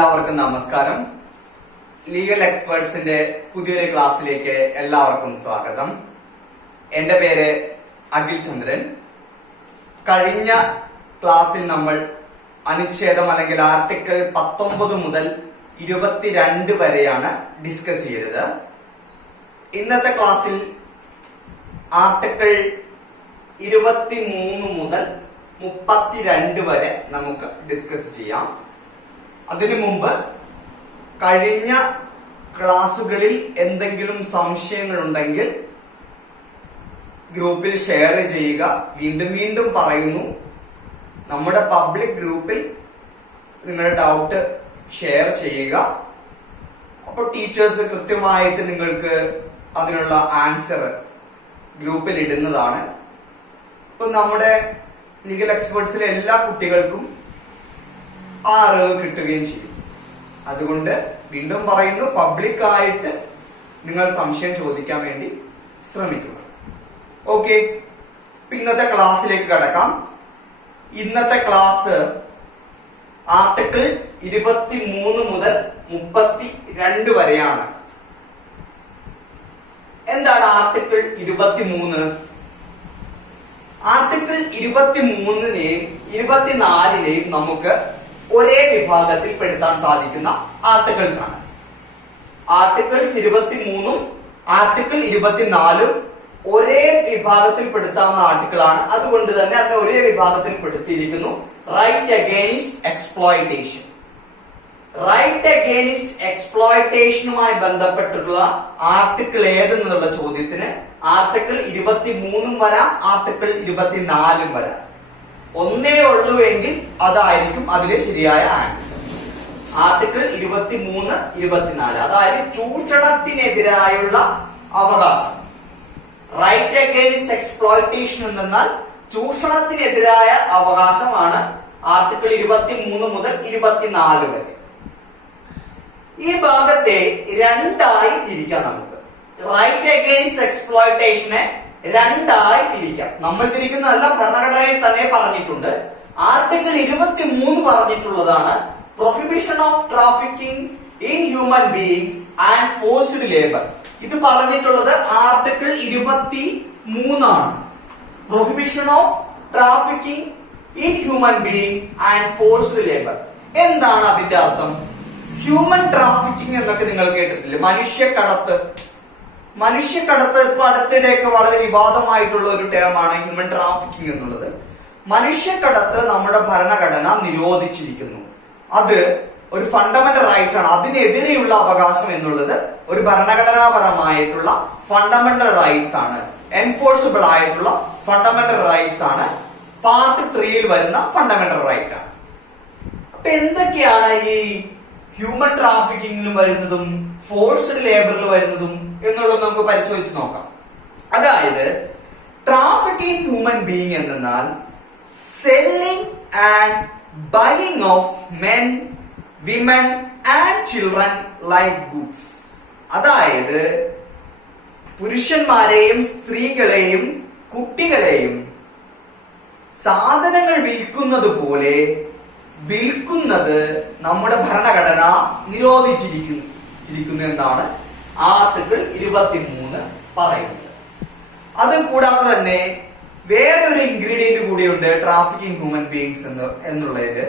എല്ലാവർക്കും നമസ്കാരം. ലീഗൽ എക്സ്പേർട്സിന്റെ പുതിയൊരു ക്ലാസ്സിലേക്ക് എല്ലാവർക്കും സ്വാഗതം. എന്റെ പേര് അഖിൽ ചന്ദ്രൻ. കഴിഞ്ഞ ക്ലാസ്സിൽ നമ്മൾ അനുച്ഛേദം അല്ലെങ്കിൽ ആർട്ടിക്കിൾ 19 മുതൽ 22 വരെയാണ് ഡിസ്കസ് ചെയ്തത്. ഇന്നത്തെ ക്ലാസ്സിൽ ആർട്ടിക്കിൾ 23 മുതൽ 32 വരെ നമുക്ക് ഡിസ്കസ് ചെയ്യാം. അതിനു മുമ്പ് കഴിഞ്ഞ ക്ലാസുകളിൽ എന്തെങ്കിലും സംശയങ്ങൾ ഉണ്ടെങ്കിൽ ഗ്രൂപ്പിൽ ഷെയർ ചെയ്യുക. വീണ്ടും വീണ്ടും പറയുന്നു, നമ്മുടെ പബ്ലിക് ഗ്രൂപ്പിൽ നിങ്ങളുടെ ഡൗട്ട് ഷെയർ ചെയ്യുക. അപ്പോൾ ടീച്ചേഴ്സ് കൃത്യമായിട്ട് നിങ്ങൾക്ക് അതിനുള്ള ആൻസർ ഗ്രൂപ്പിൽ ഇടുന്നതാണ്. ഇപ്പൊ നമ്മുടെ ലീഗൽ എക്സ്പേർട്സിലെ എല്ലാ കുട്ടികൾക്കും ആ അറിവ് കിട്ടുകയും ചെയ്യും. അതുകൊണ്ട് വീണ്ടും പറയുന്നു, പബ്ലിക്കായിട്ട് നിങ്ങൾ സംശയം ചോദിക്കാൻ വേണ്ടി ശ്രമിക്കുക. ഓക്കെ, ഇന്നത്തെ ക്ലാസ്സിലേക്ക് കടക്കാം. ഇന്നത്തെ ക്ലാസ് ആർട്ടിക്കിൾ 23 മുതൽ 32 വരെയാണ്. എന്താണ് ആർട്ടിക്കിൾ 23? ആർട്ടിക്കിൾ 23നെയും 24നെയും നമുക്ക് ഒരേ വിഭാഗത്തിൽ പെടുത്താൻ സാധിക്കുന്ന ആർട്ടിക്കിൾസ് ആണ്. ആർട്ടിക്കിൾസ് 23ഉം ആർട്ടിക്കിൾ 24ഉം ഒരേ വിഭാഗത്തിൽ പെടുത്താവുന്ന ആർട്ടിക്കിൾ ആണ്. അതുകൊണ്ട് തന്നെ അതിനെ ഒരേ വിഭാഗത്തിൽ പെടുത്തിയിരിക്കുന്നു. Right against exploitation. Right against എക്സ്പ്ലോയിറ്റേഷനുമായി ബന്ധപ്പെട്ടിട്ടുള്ള ആർട്ടിക്കിൾ ഏതെന്നുള്ള ചോദ്യത്തിന് ആർട്ടിക്കിൾ 23ഉം വരാം, ആർട്ടിക്കിൾ 24ഉം വരാം. ഒന്നേ ഉള്ളൂ എങ്കിൽ അതായിരിക്കും അതിലെ ശരിയായ ആൻസർ. ആർട്ടിക്കിൾ 23, 24, അതായത് ചൂഷണത്തിനെതിരായുള്ള അവകാശം. റൈറ്റ് അഗെയിൻസ്റ്റ് എക്സ്പ്ലോയിറ്റേഷൻ എന്നാൽ ചൂഷണത്തിനെതിരായ അവകാശമാണ് ആർട്ടിക്കിൾ 23 മുതൽ 24 വരെ. ഈ ഭാഗത്തെ രണ്ടായി തിരിക്കാം. നമുക്ക് റൈറ്റ് അഗെയിൻസ്റ്റ് എക്സ്പ്ലോയിറ്റേഷനെ രണ്ടായി തിരിക്കാം. നമ്മൾ തിരിക്കുന്നതല്ല, ഭരണഘടനയിൽ തന്നെ പറഞ്ഞിട്ടുണ്ട്. ആർട്ടിക്കിൾ 23 പറഞ്ഞിട്ടുള്ളതാണ് prohibition of trafficking in human beings and forced labour. ഇത് പറഞ്ഞിട്ടുള്ളത് ആർട്ടിക്കിൾ 23 ആണ്. Prohibition of trafficking in human beings and forced labour. എന്താണ് അതിന്റെ അർത്ഥം? ഹ്യൂമൻ ട്രാഫിക്കിംഗ് എന്നൊക്കെ നിങ്ങൾ കേട്ടിട്ടില്ലേ? മനുഷ്യക്കടത്ത് ഇപ്പൊ അടുത്തിടെയൊക്കെ വളരെ വിവാദമായിട്ടുള്ള ഒരു ടേമാണ് ഹ്യൂമൻ ട്രാഫിക്കിംഗ് എന്നുള്ളത്. മനുഷ്യക്കടത്ത് നമ്മുടെ ഭരണഘടന നിരോധിച്ചിരിക്കുന്നു. അത് ഒരു ഫണ്ടമെന്റൽ റൈറ്റ്സ് ആണ്. അതിനെതിരെയുള്ള അവകാശം എന്നുള്ളത് ഒരു ഭരണഘടനാപരമായിട്ടുള്ള ഫണ്ടമെന്റൽ റൈറ്റ്സ് ആണ്. എൻഫോഴ്സിബിൾ ആയിട്ടുള്ള ഫണ്ടമെന്റൽ റൈറ്റ്സ് ആണ്. പാർട്ട് 3യിൽ വരുന്ന ഫണ്ടമെന്റൽ റൈറ്റ് ആണ്. അപ്പൊ എന്തൊക്കെയാണ് ഈ ഹ്യൂമൻ ട്രാഫിക്കിംഗിലും വരുന്നതും ഫോഴ്സ്ഡ് ലേബറിൽ വരുന്നതും എന്നുള്ളത് നമുക്ക് പരിശോധിച്ച് നോക്കാം. അതായത് ട്രാഫിക്കിംഗ് ഹ്യൂമൻ ബീയിങ് എന്നാൽ selling and buying of men, women and children like goods. അതായത് പുരുഷന്മാരെയും സ്ത്രീകളെയും കുട്ടികളെയും സാധനങ്ങൾ വിൽക്കുന്നത് വിൽക്കുന്നത് നമ്മുടെ ഭരണഘടന നിരോധിച്ചിരിക്കുന്നു എന്നാണ് ആർട്ടിക്കിൾ 23 പറയുന്നത്. അത് കൂടാതെ തന്നെ വേറൊരു ഇൻഗ്രീഡിയന്റ് കൂടിയുണ്ട് ട്രാഫിക്കിംഗ് ഹ്യൂമൻ ബീയിങ്സ് എന്നുള്ളത്.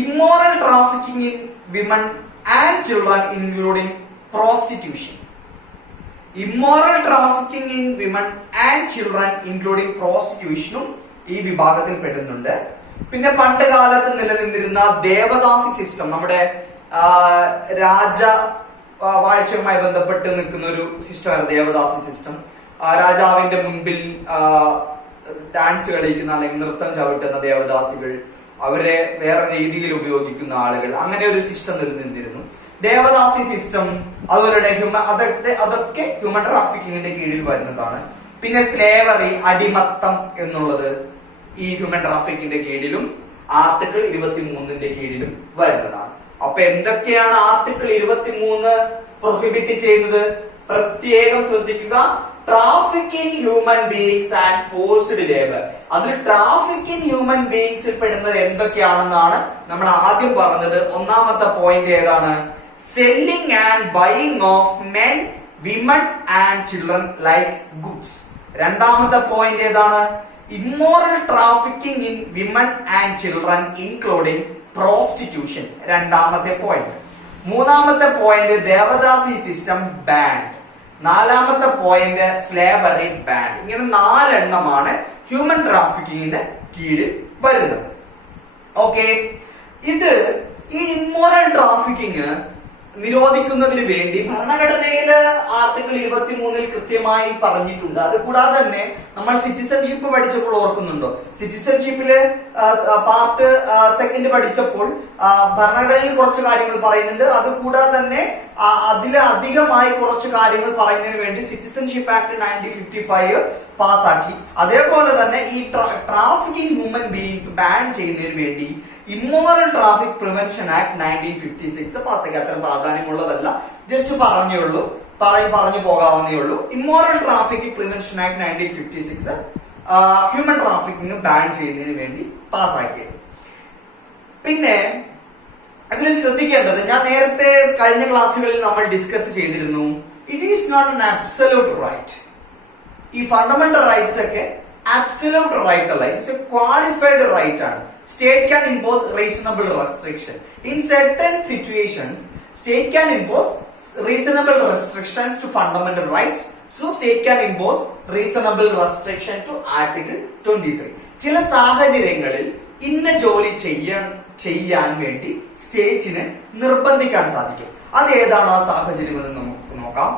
Immoral trafficking in women and children including prostitution. Immoral trafficking in women and children including പ്രോസ്റ്റിറ്റ്യൂഷനും ഈ വിഭാഗത്തിൽ പെടുന്നുണ്ട്. പിന്നെ പണ്ട് കാലത്ത് നിലനിന്നിരുന്ന ദേവദാസി സിസ്റ്റം, നമ്മുടെ വാഴ്ചയുമായി ബന്ധപ്പെട്ട് നിൽക്കുന്ന ഒരു സിസ്റ്റമാണ് ദേവദാസി സിസ്റ്റം. രാജാവിന്റെ മുൻപിൽ ഡാൻസ് കളിക്കുന്ന അല്ലെങ്കിൽ നൃത്തം ചവിട്ടുന്ന ദേവദാസികൾ, അവരെ വേറെ രീതിയിൽ ഉപയോഗിക്കുന്ന ആളുകൾ, അങ്ങനെ ഒരു സിസ്റ്റം നിലനിന്നിരുന്നു. ദേവദാസി സിസ്റ്റം അതുപോലെ അതൊക്കെ ഹ്യൂമൻ ട്രാഫിക്കിങ്ങിന്റെ കീഴിൽ വരുന്നതാണ്. പിന്നെ സ്ലേവറി, അടിമത്തം എന്നുള്ളത് ഈ ഹ്യൂമൻ ട്രാഫിക്കിന്റെ കീഴിലും ആർട്ടിക്കിൾ 23ന്റെ കീഴിലും വരുന്നതാണ്. അപ്പൊ എന്തൊക്കെയാണ് ആർട്ടിക്കിൾ 23 പ്രൊഹിബിറ്റ് ചെയ്യുന്നത്? പ്രത്യേകം ശ്രദ്ധിക്കുക. Traffic in human beings and forced labour. അതിൽ ട്രാഫിക് ഇൻ ഹ്യൂമൻ ബീയിങ്സിൽ പെടുന്നത് എന്തൊക്കെയാണെന്നാണ് നമ്മൾ ആദ്യം പറഞ്ഞത്. ഒന്നാമത്തെ പോയിന്റ് ഏതാണ്? Selling and buying of men, women and children like goods. രണ്ടാമത്തെ പോയിന്റ് ഏതാണ്? Immoral trafficking in women and children including prostitution. രണ്ടാമത്തെ പോയിന്റ്. മൂന്നാമത്തെ പോയിന്റ് ദേവദാസി സിസ്റ്റം ബാൻഡ്. നാലാമത്തെ പോയിന്റ് സ്ലേവറി ബാൻഡ്. ഇങ്ങനെ 4 എണ്ണമാണ് ഹ്യൂമൻ ട്രാഫിക്കിങ്ങിന്റെ കീഴിൽ വരുന്നത്. ഓക്കെ, ഇത് ഈ ഇമ്മോറൽ ട്രാഫിക്കിങ് നിരോധിക്കുന്നതിന് വേണ്ടി ഭരണഘടനയില് ആർട്ടിക്കിൾ 23 കൃത്യമായി പറഞ്ഞിട്ടുണ്ട്. അത് കൂടാതെ തന്നെ നമ്മൾ സിറ്റിസൺഷിപ്പ് പഠിച്ചപ്പോൾ ഓർക്കുന്നുണ്ടോ? സിറ്റിസൺഷിപ്പില് പാർട്ട് 2 പഠിച്ചപ്പോൾ ഭരണഘടനയിൽ കുറച്ച് കാര്യങ്ങൾ പറയുന്നുണ്ട്. അത് കൂടാതെ തന്നെ അതിലധികമായി കുറച്ച് കാര്യങ്ങൾ പറയുന്നതിന് വേണ്ടി സിറ്റിസൺഷിപ്പ് ആക്ട് 1955 പാസ്സാക്കി. അതേപോലെ തന്നെ ഈ ട്രാഫിക്കിംഗ് ഹ്യൂമൻ ബീയിങ്സ് ബാൻ ചെയ്യുന്നതിന് വേണ്ടി ഇമ്മോറൽ ട്രാഫിക് പ്രിവെൻഷൻ ആക്ട് 1956 പാസ്സാക്കി. അത്ര പ്രാധാന്യമുള്ളതല്ല, ജസ്റ്റ് പറഞ്ഞു പോകാവുന്നേ ഉള്ളൂ. Immoral traffic prevention act 1956 human trafficking ban ചെയ്യുന്നതിന് വേണ്ടി പാസ്സാക്കിയത്. പിന്നെ അതിൽ ശ്രദ്ധിക്കേണ്ടത്, ഞാൻ നേരത്തെ കഴിഞ്ഞ ക്ലാസ്സുകളിൽ നമ്മൾ ഡിസ്കസ് ചെയ്തിരുന്നു, it is not an absolute right. ഈ ഫണ്ടമെന്റൽ റൈറ്റ്സ് ഒക്കെ അബ്സല്യൂട്ട് റൈറ്റ് അല്ല, ഇറ്റ്സ് എ ക്വാളിഫൈഡ് റൈറ്റ് ആണ്. State can impose reasonable restriction. In certain situations, state can impose reasonable restrictions to fundamental rights. So, state can impose reasonable restriction to Article 23. ചില സാഹചര്യങ്ങളിൽ ഇന്ന ജോലി ചെയ്യാൻ വേണ്ടി സ്റ്റേറ്റിന് നിർബന്ധിക്കാൻ സാധിക്കും. അത് ഏതാണ് ആ സാഹചര്യം എന്ന് നമുക്ക് നോക്കാം.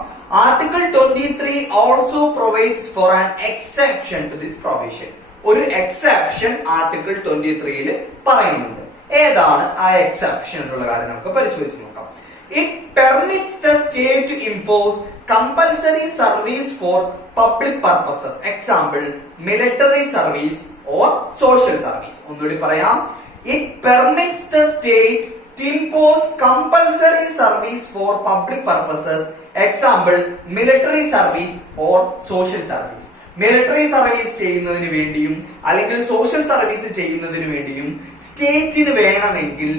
Article 23 also provides for an exception to this provision. ഒരു എക്സെപ്ഷൻ ആർട്ടിക്കിൾ 23 പറയുന്നുണ്ട്. ഏതാണ് ആ എക്സെപ്ഷൻ എന്നുള്ള കാര്യം നമുക്ക് പരിശോധിച്ച് നോക്കാം. It permits the state to impose compulsory service for public purposes. Example military service or social service. ഒന്നുകൂടി പറയാം. It permits the state to impose compulsory service for public purposes. Example military service or social service. Military service ചെയ്യുന്നതിന് വേണ്ടിയും അല്ലെങ്കിൽ social service ചെയ്യുന്നതിന് വേണ്ടിയും സ്റ്റേറ്റിന് വേണമെങ്കിൽ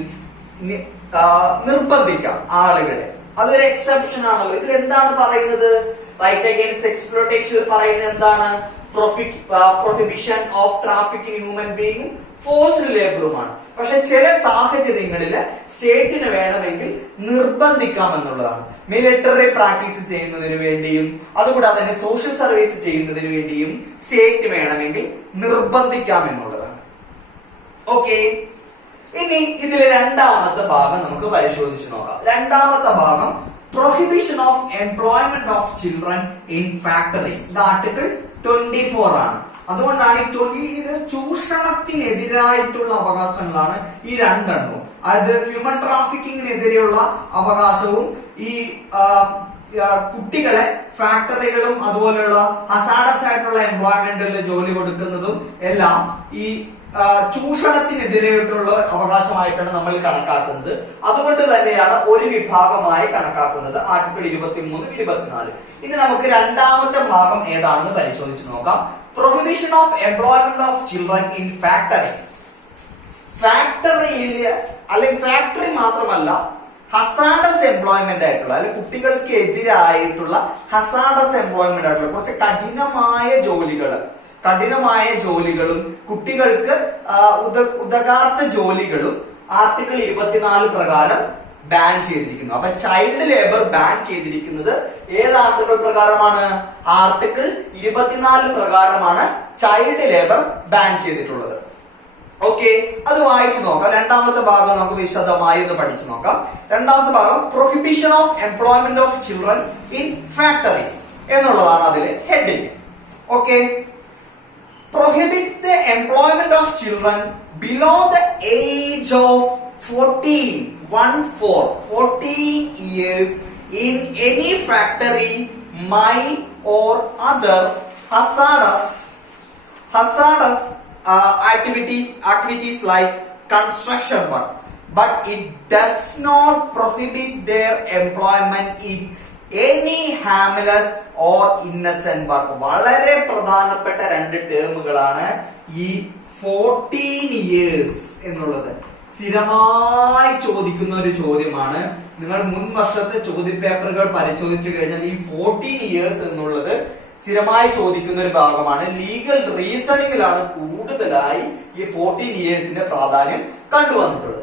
നിർബന്ധിക്കാം ആളുകളെ. അതൊരു എക്സെപ്ഷൻ ആണല്ലോ. ഇതിൽ എന്താണ് പറയുന്നത്? റൈറ്റ് അഗൈൻസ്റ്റ് എക്സ്പ്ലോയിറ്റേഷൻ പറയുന്നത് എന്താണ്? Prohibition of traffic in human being, forced ലേബറുമാണ്. പക്ഷെ ചില സാഹചര്യങ്ങളിൽ സ്റ്റേറ്റിന് വേണമെങ്കിൽ നിർബന്ധിക്കാം എന്നുള്ളതാണ്. മിലിറ്ററി പ്രാക്ടീസ് ചെയ്യുന്നതിന് വേണ്ടിയും അതുകൂടാതെ തന്നെ സോഷ്യൽ സർവീസ് ചെയ്യുന്നതിന് വേണ്ടിയും സ്റ്റേറ്റ് വേണമെങ്കിൽ നിർബന്ധിക്കാം എന്നുള്ളതാണ്. ഓക്കെ, ഇനി ഇതിൽ രണ്ടാമത്തെ ഭാഗം നമുക്ക് പരിശോധിച്ച് നോക്കാം. രണ്ടാമത്തെ ഭാഗം prohibition of employment of children in factories. ഇത് ആർട്ടിക്കിൾ 24 ആണ്. അതുകൊണ്ടാണ് ഇത് ചൂഷണത്തിനെതിരായിട്ടുള്ള അവകാശങ്ങളാണ് ഈ രണ്ടെണ്ണവും. അത് ഹ്യൂമൻ ട്രാഫിക്കിങ്ങിനെതിരെയുള്ള അവകാശവും ഈ കുട്ടികളെ ഫാക്ടറികളും അതുപോലെയുള്ള ഹസാഡസ് ആയിട്ടുള്ള എംപ്ലോയ്മെന്റിൽ ജോലി കൊടുക്കുന്നതും എല്ലാം ഈ ചൂഷണത്തിനെതിരായിട്ടുള്ള അവകാശമായിട്ടാണ് നമ്മൾ കണക്കാക്കുന്നത്. അതുകൊണ്ട് തന്നെയാണ് ഒരു വിഭാഗമായി കണക്കാക്കുന്നത് ആർട്ടിക്കിൾ 23, 24. ഇനി നമുക്ക് രണ്ടാമത്തെ ഭാഗം ഏതാണെന്ന് പരിശോധിച്ച് നോക്കാം. Prohibition of employment of children in factories. ഫാക്ടറിയിൽ അല്ലെങ്കിൽ ഫാക്ടറി മാത്രമല്ല, ഹസാഡസ് എംപ്ലോയ്മെന്റ് ആയിട്ടുള്ള അല്ലെങ്കിൽ കുട്ടികൾക്ക് എതിരായിട്ടുള്ള ഹസാഡസ് എംപ്ലോയ്മെന്റ് ആയിട്ടുള്ള കുറച്ച് കഠിനമായ ജോലികളും കുട്ടികൾക്ക് ഉതകാത്ത ജോലികളും ആർട്ടിക്കിൾ 24 പ്രകാരം ബാൻ ചെയ്തിരിക്കുന്നു. അപ്പൊ ചൈൽഡ് ലേബർ ബാൻ ചെയ്തിരിക്കുന്നത് ഏത് ആർട്ടിക്കിൾ പ്രകാരമാണ്? ആർട്ടിക്കിൾ 24 പ്രകാരമാണ് ചൈൽഡ് ലേബർ ബാൻ ചെയ്തിട്ടുള്ളത്. ഓക്കെ, അത് വായിച്ചു നോക്കാം. രണ്ടാമത്തെ ഭാഗം നമുക്ക് വിശദമായി ഒന്ന് പഠിച്ചു നോക്കാം. രണ്ടാമത്തെ ഭാഗം prohibition of employment of children in factories എന്നുള്ളതാണ് അതിലെ heading. Okay, prohibits the employment of children below the age of 14 years in any factory, mine or other hazardous activities like construction work, but it does not prohibit their employment in any harmless or innocent work. വളരെ പ്രധാനപ്പെട്ട രണ്ട് ടേമുകളാണ് ഈ 14 years എന്നുള്ളത്. സ്ഥിരമായി ചോദിക്കുന്ന ഒരു ചോദ്യമാണ്. നിങ്ങൾ മുൻ വർഷത്തെ ചോദ്യപേപ്പറുകൾ പരിശോധിച്ചു കഴിഞ്ഞാൽ ഈ 14 years എന്നുള്ളത് സ്ഥിരമായി ചോദിക്കുന്ന ഒരു ഭാഗമാണ്. ലീഗൽ റീസണിങ്ങിലാണ് കൂടുതലായി ഈ 14 yearsന്റെ പ്രാധാന്യം കണ്ടുവന്നിട്ടുള്ളത്.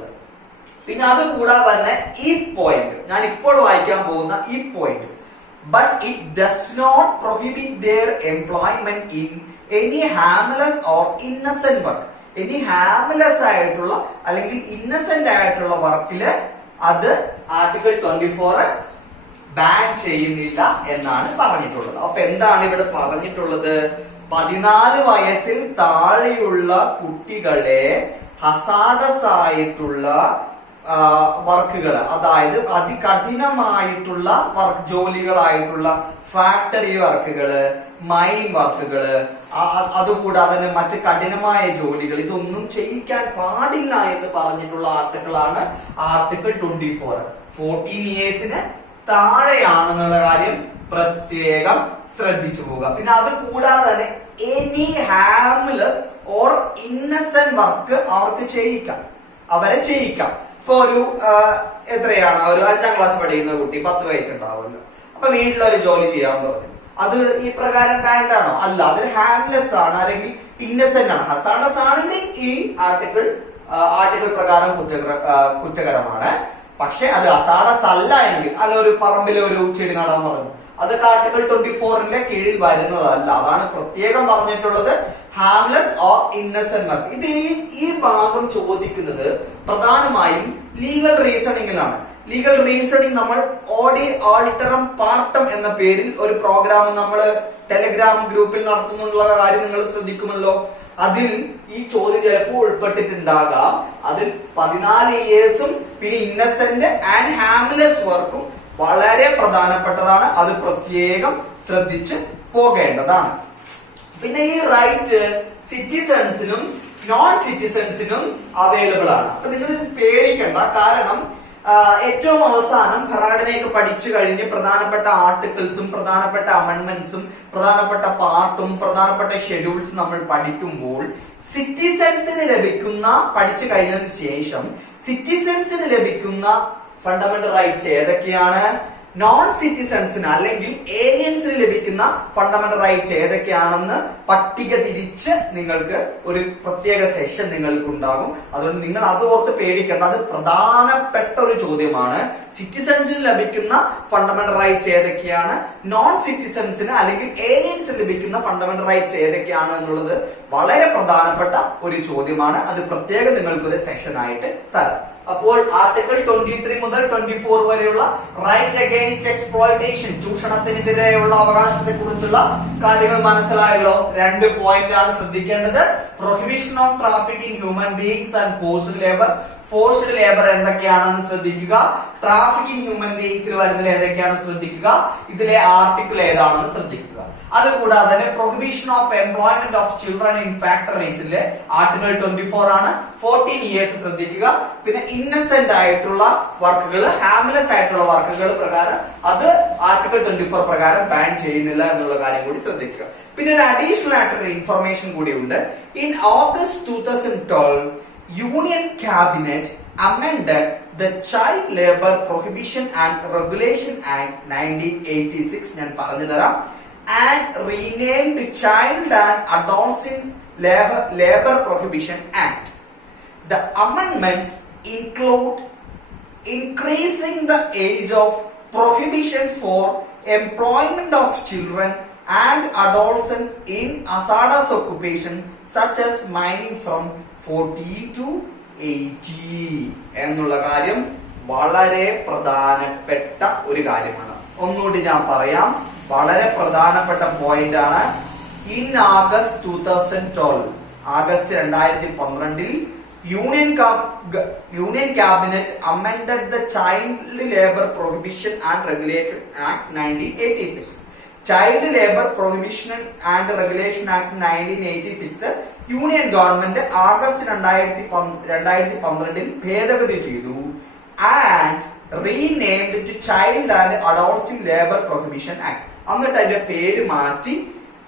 പിന്നെ അത് കൂടാതെ തന്നെ ഈ പോയിന്റ്, ഞാൻ ഇപ്പോൾ വായിക്കാൻ പോകുന്ന ഈ point, but it does not prohibit their employment in any harmless or innocent work. Any harmless ആയിട്ടുള്ള അല്ലെങ്കിൽ ഇന്നസെന്റ് ആയിട്ടുള്ള വർക്കില് അത് ആർട്ടിക്കിൾ 24 ബാൻ ചെയ്യുന്നില്ല എന്നാണ് പറഞ്ഞിട്ടുള്ളത്. അപ്പൊ എന്താണ് ഇവിടെ പറഞ്ഞിട്ടുള്ളത്? 14 വയസ്സിൽ താഴെയുള്ള കുട്ടികളെ ഹസാഡസ് ആയിട്ടുള്ള വർക്കുകൾ, അതായത് അതികഠിനമായിട്ടുള്ള വർക്ക് ജോലികളായിട്ടുള്ള ഫാക്ടറി വർക്കുകള്, മൈൻ വർക്കുകള്, അതുകൂടാതെ തന്നെ മറ്റ് കഠിനമായ ജോലികൾ, ഇതൊന്നും ചെയ്യിക്കാൻ പാടില്ല എന്ന് പറഞ്ഞിട്ടുള്ള ആർട്ടിക്കിളാണ് ആർട്ടിക്കിൾ 24. 14 yearsന് താഴെയാണെന്നുള്ള കാര്യം പ്രത്യേകം ശ്രദ്ധിച്ചു പോവുക. പിന്നെ അത് കൂടാതെ തന്നെ any harmless or innocent work അവർക്ക് ചെയ്യിക്കാം, അവരെ ചെയ്യിക്കാം. ഇപ്പൊ ഒരു എത്രയാണ്, ഒരു 5ാം ക്ലാസ് പഠിക്കുന്ന കുട്ടി 10 വയസ്സുണ്ടാവുമല്ലോ. അപ്പൊ വീട്ടിലൊരു ജോലി ചെയ്യാൻ പറഞ്ഞു. അത് ഈ പ്രകാരം ബാൻഡ് ആണോ? അല്ല, അതൊരു ഹാംലെസ് ആണ്, അല്ലെങ്കിൽ ഇന്നസെന്റ് ആണ്. ഹസാഡസ് ആണെങ്കിൽ ഈ ആർട്ടിക്കിൾ പ്രകാരം കുറ്റകരമാണ്. പക്ഷെ അത് ഹസാഡസ് അല്ല എങ്കിൽ, അല്ല ഒരു പറമ്പിൽ ഒരു ചെടി നടാൻ പറഞ്ഞു, അതൊക്കെ ആർട്ടിക്കിൾ 24ന്റെ കീഴിൽ വരുന്നതല്ല. അതാണ് പ്രത്യേകം പറഞ്ഞിട്ടുള്ളത് ഹാംലെസ് ഓർ ഇന്നസെന്റ് വർക്ക്. ഇത് ഈ ഭാഗം ചോദിക്കുന്നത് പ്രധാനമായും ലീഗൽ റീസണിങ്ങിലാണ്. ലീഗൽ റീസണിങ് നമ്മൾ ഓഡി ഓഡിറ്ററം പാർട്ടം എന്ന പേരിൽ ഒരു പ്രോഗ്രാം നമ്മൾ ടെലിഗ്രാം ഗ്രൂപ്പിൽ നടത്തുന്നുള്ള കാര്യം നിങ്ങൾ ശ്രദ്ധിക്കുമല്ലോ. അതിൽ ഈ ചോദ്യം ചിലപ്പോൾ ഉൾപ്പെട്ടിട്ടുണ്ടാകാം. അതിൽ 14 yearsഉം പിന്നെ ഇന്നസെന്റ് ആൻഡ് ഹാംലെസ് വർക്കും വളരെ പ്രധാനപ്പെട്ടതാണ്. അത് പ്രത്യേകം ശ്രദ്ധിച്ച് പോകേണ്ടതാണ്. പിന്നെ ഈ റൈറ്റ് സിറ്റിസൺസിനും നോൺ സിറ്റിസൺസിനും അവൈലബിൾ ആണ്. അപ്പൊ നിങ്ങൾ പേടിക്കണ്ട. കാരണം ഏറ്റവും അവസാനം ഭരണഘടനയൊക്കെ പഠിച്ചു കഴിഞ്ഞ് പ്രധാനപ്പെട്ട ആർട്ടിക്കിൾസും പ്രധാനപ്പെട്ട അമെന്റ്മെന്റ്സും പ്രധാനപ്പെട്ട പാർട്ടും പ്രധാനപ്പെട്ട ഷെഡ്യൂൾസും നമ്മൾ പഠിക്കുമ്പോൾ സിറ്റിസൺസിന് ലഭിക്കുന്ന, പഠിച്ചു കഴിഞ്ഞതിന് ശേഷം സിറ്റിസൺസിന് ലഭിക്കുന്ന ഫണ്ടമെന്റൽ റൈറ്റ്സ് ഏതൊക്കെയാണ്, നോൺ സിറ്റിസൺസിന് അല്ലെങ്കിൽ ഏലിയൻസിന് ലഭിക്കുന്ന ഫണ്ടമെന്റൽ റൈറ്റ്സ് ഏതൊക്കെയാണെന്ന് പട്ടിക തിരിച്ച് നിങ്ങൾക്ക് ഒരു പ്രത്യേക സെഷൻ നിങ്ങൾക്ക് ഉണ്ടാകും. അതുകൊണ്ട് നിങ്ങൾ അത് ഓർത്ത് പേടിക്കേണ്ട. അത് പ്രധാനപ്പെട്ട ഒരു ചോദ്യമാണ്. സിറ്റിസൺസിന് ലഭിക്കുന്ന ഫണ്ടമെന്റൽ റൈറ്റ്സ് ഏതൊക്കെയാണ്, നോൺ സിറ്റിസൺസിന് അല്ലെങ്കിൽ ഏലിയൻസിന് ലഭിക്കുന്ന ഫണ്ടമെന്റൽ റൈറ്റ്സ് ഏതൊക്കെയാണ് എന്നുള്ളത് വളരെ പ്രധാനപ്പെട്ട ഒരു ചോദ്യമാണ്. അത് പ്രത്യേകം നിങ്ങൾക്കൊരു സെഷൻ ആയിട്ട് തരാം. അപ്പോൾ ആർട്ടിക്കിൾ 23 മുതൽ 24 വരെയുള്ള റൈറ്റ് അഗെയിൻസ്റ്റ് എക്സ്പ്ലോയിറ്റേഷൻ, ചൂഷണത്തിനെതിരെയുള്ള അവകാശത്തെ കുറിച്ചുള്ള കാര്യങ്ങൾ മനസ്സിലായല്ലോ. 2 പോയിന്റ് ആണ് ശ്രദ്ധിക്കേണ്ടത്. Prohibition of trafficking human beings and forced labour. Forced labour എന്തൊക്കെയാണെന്ന് ശ്രദ്ധിക്കുക. ട്രാഫിക്കിംഗ് ഹ്യൂമൻ ബീയിങ്സിൽ വരുന്നത് ഏതൊക്കെയാണ് ശ്രദ്ധിക്കുക. ഇതിലെ ആർട്ടിക്കിൾ ഏതാണെന്ന് ശ്രദ്ധിക്കുക. അതുകൂടാതെ തന്നെ prohibition of employment of children in ഫാക്ടറീസിലെ ആർട്ടിക്കിൾ 24 ആണ്. 14 years ശ്രദ്ധിക്കുക. പിന്നെ ഇന്നസെന്റ് ആയിട്ടുള്ള വർക്കുകൾ, ഹാംലെസ് ആയിട്ടുള്ള വർക്കുകൾ പ്രകാരം അത് ആർട്ടിക്കിൾ 24 പ്രകാരം ബാൻ ചെയ്യുന്നില്ല എന്നുള്ള കാര്യം കൂടി ശ്രദ്ധിക്കുക. പിന്നെ ഒരു അഡീഷണൽ ആയിട്ടൊരു ഇൻഫർമേഷൻ കൂടി ഉണ്ട്. In August 2012 union cabinet amended the Child Labor Prohibition and Regulation Act 1986. ഞാൻ പറഞ്ഞു തരാം. And renamed Child and Adolescent Labor Prohibition Act. The amendments include increasing the age of prohibition for employment of children and adolescents in hazardous occupation such as mining from 40 to 80 എന്നുള്ള കാര്യം വളരെ പ്രധാനപ്പെട്ട ഒരു കാര്യമാണ്. ഒന്നുകൂടി ഞാൻ പറയാം. വളരെ പ്രധാനപ്പെട്ട പോയിന്റ് ആണ്. In August 2012, August 2012 union cabinet amended the child labour prohibition and regulation act 1986. Child labour prohibition and regulation act 1986 union government August 2012 ഭേദഗതി ചെയ്തു. And renamed to child and adolescent labour prohibition act. എന്നിട്ട് അതിന്റെ പേര് മാറ്റി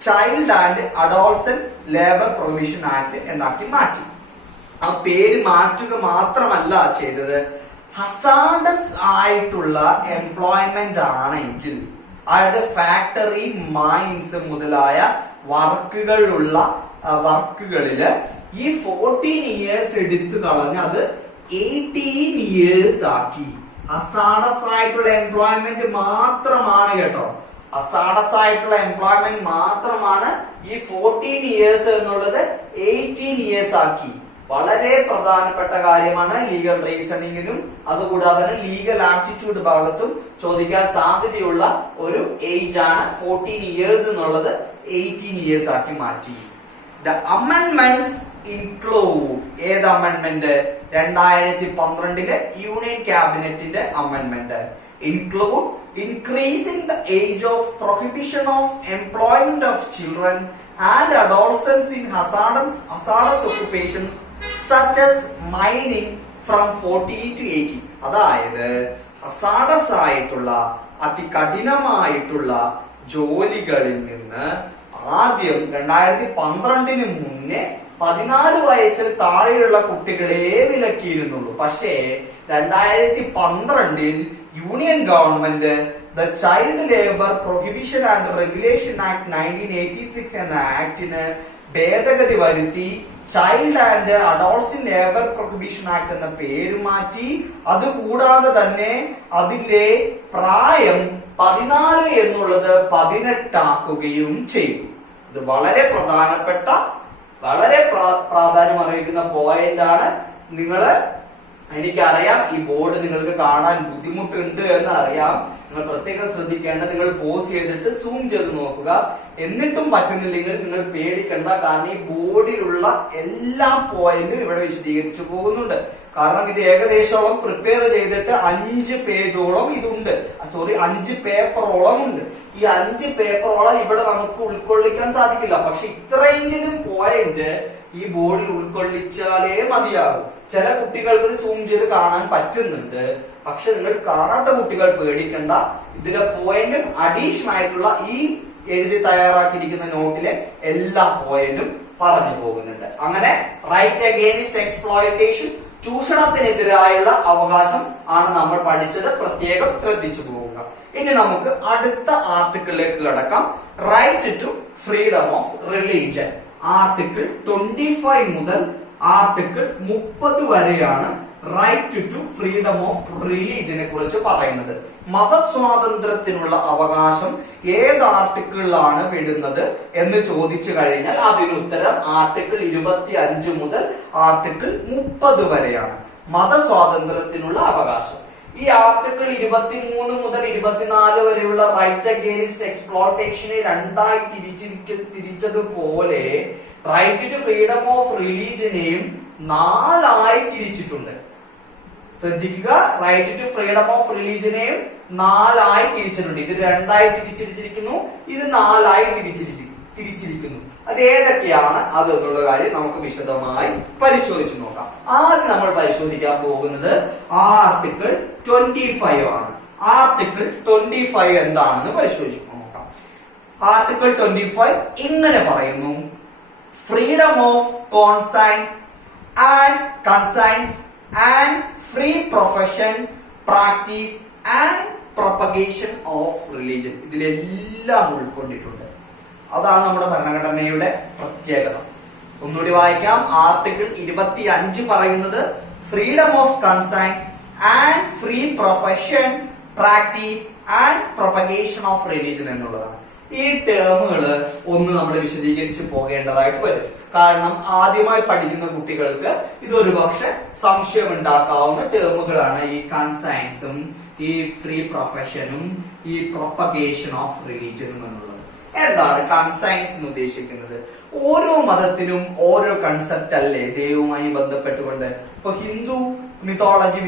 child and adolescent labour prohibition act എന്നാക്കി മാറ്റി. ആ പേര് മാറ്റുക മാത്രമല്ല ചെയ്തത്, ഹസാഡസ് ആയിട്ടുള്ള എംപ്ലോയ്മെന്റ് ആണെങ്കിൽ, അതായത് ഫാക്ടറി, മൈൻസ് മുതലായ വർക്കുകളുള്ള വർക്കുകളില് ഈ 14 ഇയേഴ്സ് എടുത്തു കളഞ്ഞ് അത് 18 ഇയേഴ്സ് ആക്കി. ഹസാഡസ് ആയിട്ടുള്ള എംപ്ലോയ്മെന്റ് മാത്രമാണ് കേട്ടോ, ഹസാഡസ് ആയിട്ടുള്ള എംപ്ലോയ്മെന്റ് മാത്രമാണ് ഈ 14 ഇയേഴ്സ് എന്നുള്ളത് 18 ഇയേഴ്സ് ആക്കി. വളരെ പ്രധാനപ്പെട്ട കാര്യമാണ് ലീഗൽ റീസണിങ്ങിനും അതുകൂടാതെ തന്നെ ലീഗൽ ആപ്റ്റിറ്റ്യൂഡ് ഭാഗത്തും ചോദിക്കാൻ സാധ്യതയുള്ള ഒരു ഏജ് ആണ് 14 ഇയേഴ്സ് എന്നുള്ളത് 18 ഇയേഴ്സ് ആക്കി മാറ്റി. ദ അമെൻഡ്മെന്റ്സ് ഇൻക്ലൂഡ്, ഏത് അമെൻഡ്മെന്റ്? 2012 യൂണിയൻ ക്യാബിനറ്റിന്റെ amendment. Include increasing the age of prohibition of employment of children and adolescents in hazardous occupations such as mining from 40 to 80. അതായത് ഹസാഡസ് ആയിട്ടുള്ള അതികഠിനമായിട്ടുള്ള ജോലികളിൽ നിന്ന് ആദ്യം 2012 മുന്നേ 14 വയസ്സിൽ താഴെയുള്ള കുട്ടികളെ വിലക്കിയിരുന്നുള്ളൂ. പക്ഷേ 2012 union government the child labour prohibition and regulation act 1986 എന്ന ആക്ടിന് ഭേദഗതി വരുത്തി child and adolescent labour prohibition act എന്ന പേര് മാറ്റി. അതുകൂടാതെ തന്നെ അതിന്റെ പ്രായം 14 എന്നുള്ളത് 18 ആക്കുകയും ചെയ്തു. ഇത് വളരെ പ്രധാനപ്പെട്ട, വളരെ പ്രാധാന്യം അറിയിക്കുന്ന പോയിന്റ് ആണ്. എനിക്കറിയാം ഈ ബോർഡ് നിങ്ങൾക്ക് കാണാൻ ബുദ്ധിമുട്ടുണ്ട് എന്ന് അറിയാം. നിങ്ങൾ പ്രത്യേകം ശ്രദ്ധിക്കേണ്ടത്, നിങ്ങൾ പോസ് ചെയ്തിട്ട് സൂം ചെയ്ത് നോക്കുക. എന്നിട്ടും പറ്റുന്നില്ലെങ്കിൽ നിങ്ങൾ പേടിക്കണ്ട, കാരണം ഈ ബോർഡിലുള്ള എല്ലാ പോയിന്റും ഇവിടെ വിശദീകരിച്ചു പോകുന്നുണ്ട്. കാരണം ഇത് ഏകദേശോളം പ്രിപ്പയർ ചെയ്തിട്ട് 5 പേജോളം ഇതുണ്ട്, 5 പേപ്പറോളം ഉണ്ട്. ഈ 5 പേപ്പറോളം ഇവിടെ നമുക്ക് ഉൾക്കൊള്ളിക്കാൻ സാധിക്കില്ല. പക്ഷെ ഇത്രയെങ്കിലും പോയിന്റ് ഈ ബോർഡിൽ ഉൾക്കൊള്ളിച്ചാലേ മതിയാകും. ചില കുട്ടികൾക്ക് സൂം ചെയ്ത് കാണാൻ പറ്റുന്നുണ്ട്, പക്ഷെ നിങ്ങൾ കാണാത്ത കുട്ടികൾ പേടിക്കണ്ട. ഇതിലെ പോയിന്റും അഡീഷണൽ ആയിട്ടുള്ള ഈ എഴുതി തയ്യാറാക്കിയിരിക്കുന്ന നോട്ടിലെ എല്ലാ പോയിന്റും പറഞ്ഞു പോകുന്നുണ്ട്. അങ്ങനെ റൈറ്റ് അഗെയിൻസ്റ്റ് എക്സ്പ്ലോയിറ്റേഷൻ, ചൂഷണത്തിനെതിരായുള്ള അവകാശം ആണ് നമ്മൾ പഠിച്ചത്. പ്രത്യേകം ശ്രദ്ധിച്ചു പോവുക. ഇനി നമുക്ക് അടുത്ത ആർട്ടിക്കിളിലേക്ക് കടക്കാം. Right to freedom of religion. Article 25 മുതൽ ആർട്ടിക്കിൾ 30 വരെയാണ് റൈറ്റ് ടു ഫ്രീഡം ഓഫ് റിലീജിയനെ കുറിച്ച് പറയുന്നത്. മതസ്വാതന്ത്ര്യത്തിനുള്ള അവകാശം ഏത് ആർട്ടിക്കിളിലാണ് വിടുന്നത് എന്ന് ചോദിച്ചു കഴിഞ്ഞാൽ അതിനുത്തരം ആർട്ടിക്കിൾ 25 മുതൽ ആർട്ടിക്കിൾ 30 വരെയാണ് മതസ്വാതന്ത്ര്യത്തിനുള്ള അവകാശം. ഈ ആർട്ടിക്കിൾ 23 മുതൽ 24 വരെയുള്ള റൈറ്റ് അഗെയിൻസ്റ്റ് എക്സ്പ്ലോയിറ്റേഷനെ രണ്ടായി തിരിച്ചതുപോലെ റൈറ്റ് ടു ഫ്രീഡം ഓഫ് റിലീജിയനെയും 4ആയി തിരിച്ചിട്ടുണ്ട്. ശ്രദ്ധിക്കുക, റൈറ്റ് ടു ഫ്രീഡം ഓഫ് റിലീജിയനെയും 4ആയി തിരിച്ചിട്ടുണ്ട്. ഇത് 2ആയി തിരിച്ചിരിക്കുന്നു, ഇത് 4ആയി തിരിച്ചിരിക്കുന്നു. അത് ഏതൊക്കെയാണ് അതെന്നുള്ള കാര്യം നമുക്ക് വിശദമായി പരിശോധിച്ചു നോക്കാം. ആദ്യം നമ്മൾ പരിശോധിക്കാൻ പോകുന്നത് ആർട്ടിക്കിൾ 25 ആണ്. ആർട്ടിക്കിൾ 25 എന്താണെന്ന് പരിശോധിച്ചു നോക്കാം. ആർട്ടിക്കിൾ 25 ഇങ്ങനെ പറയുന്നു: freedom of conscience and free profession, practice and propagation of religion. ഇതിലെല്ലാം ഉൾക്കൊണ്ടിട്ടുണ്ട്. അതാണ് നമ്മുടെ ഭരണഘടനയുടെ പ്രത്യേകത. ഒന്നുകൂടി വായിക്കാം. ആർട്ടിക്കിൾ 25 പറയുന്നത് freedom of conscience and free profession, practice and propagation of religion എന്നുള്ളതാണ്. ഈ ടേമുകൾ ഒന്ന് നമ്മൾ വിശദീകരിച്ച് പോകേണ്ടതായിട്ട് വരും. കാരണം ആദ്യമായി പഠിക്കുന്ന കുട്ടികൾക്ക് ഇതൊരു പക്ഷെ സംശയം ഉണ്ടാക്കാവുന്ന ടേമുകളാണ്. ഈ കൺസൈൻസും ഈ ഫ്രീ പ്രൊഫഷനും ഈ പ്രൊപ്പഗേഷൻ ഓഫ് റിലീജിയനും എന്നുള്ളത്. എന്താണ് കൺസൈൻസ് എന്ന് ഉദ്ദേശിക്കുന്നത്? ഓരോ മതത്തിനും ഓരോ കൺസെപ്റ്റ് അല്ലേ ദൈവവുമായി ബന്ധപ്പെട്ടുകൊണ്ട്. ഇപ്പൊ ഹിന്ദു മിത്തോളജി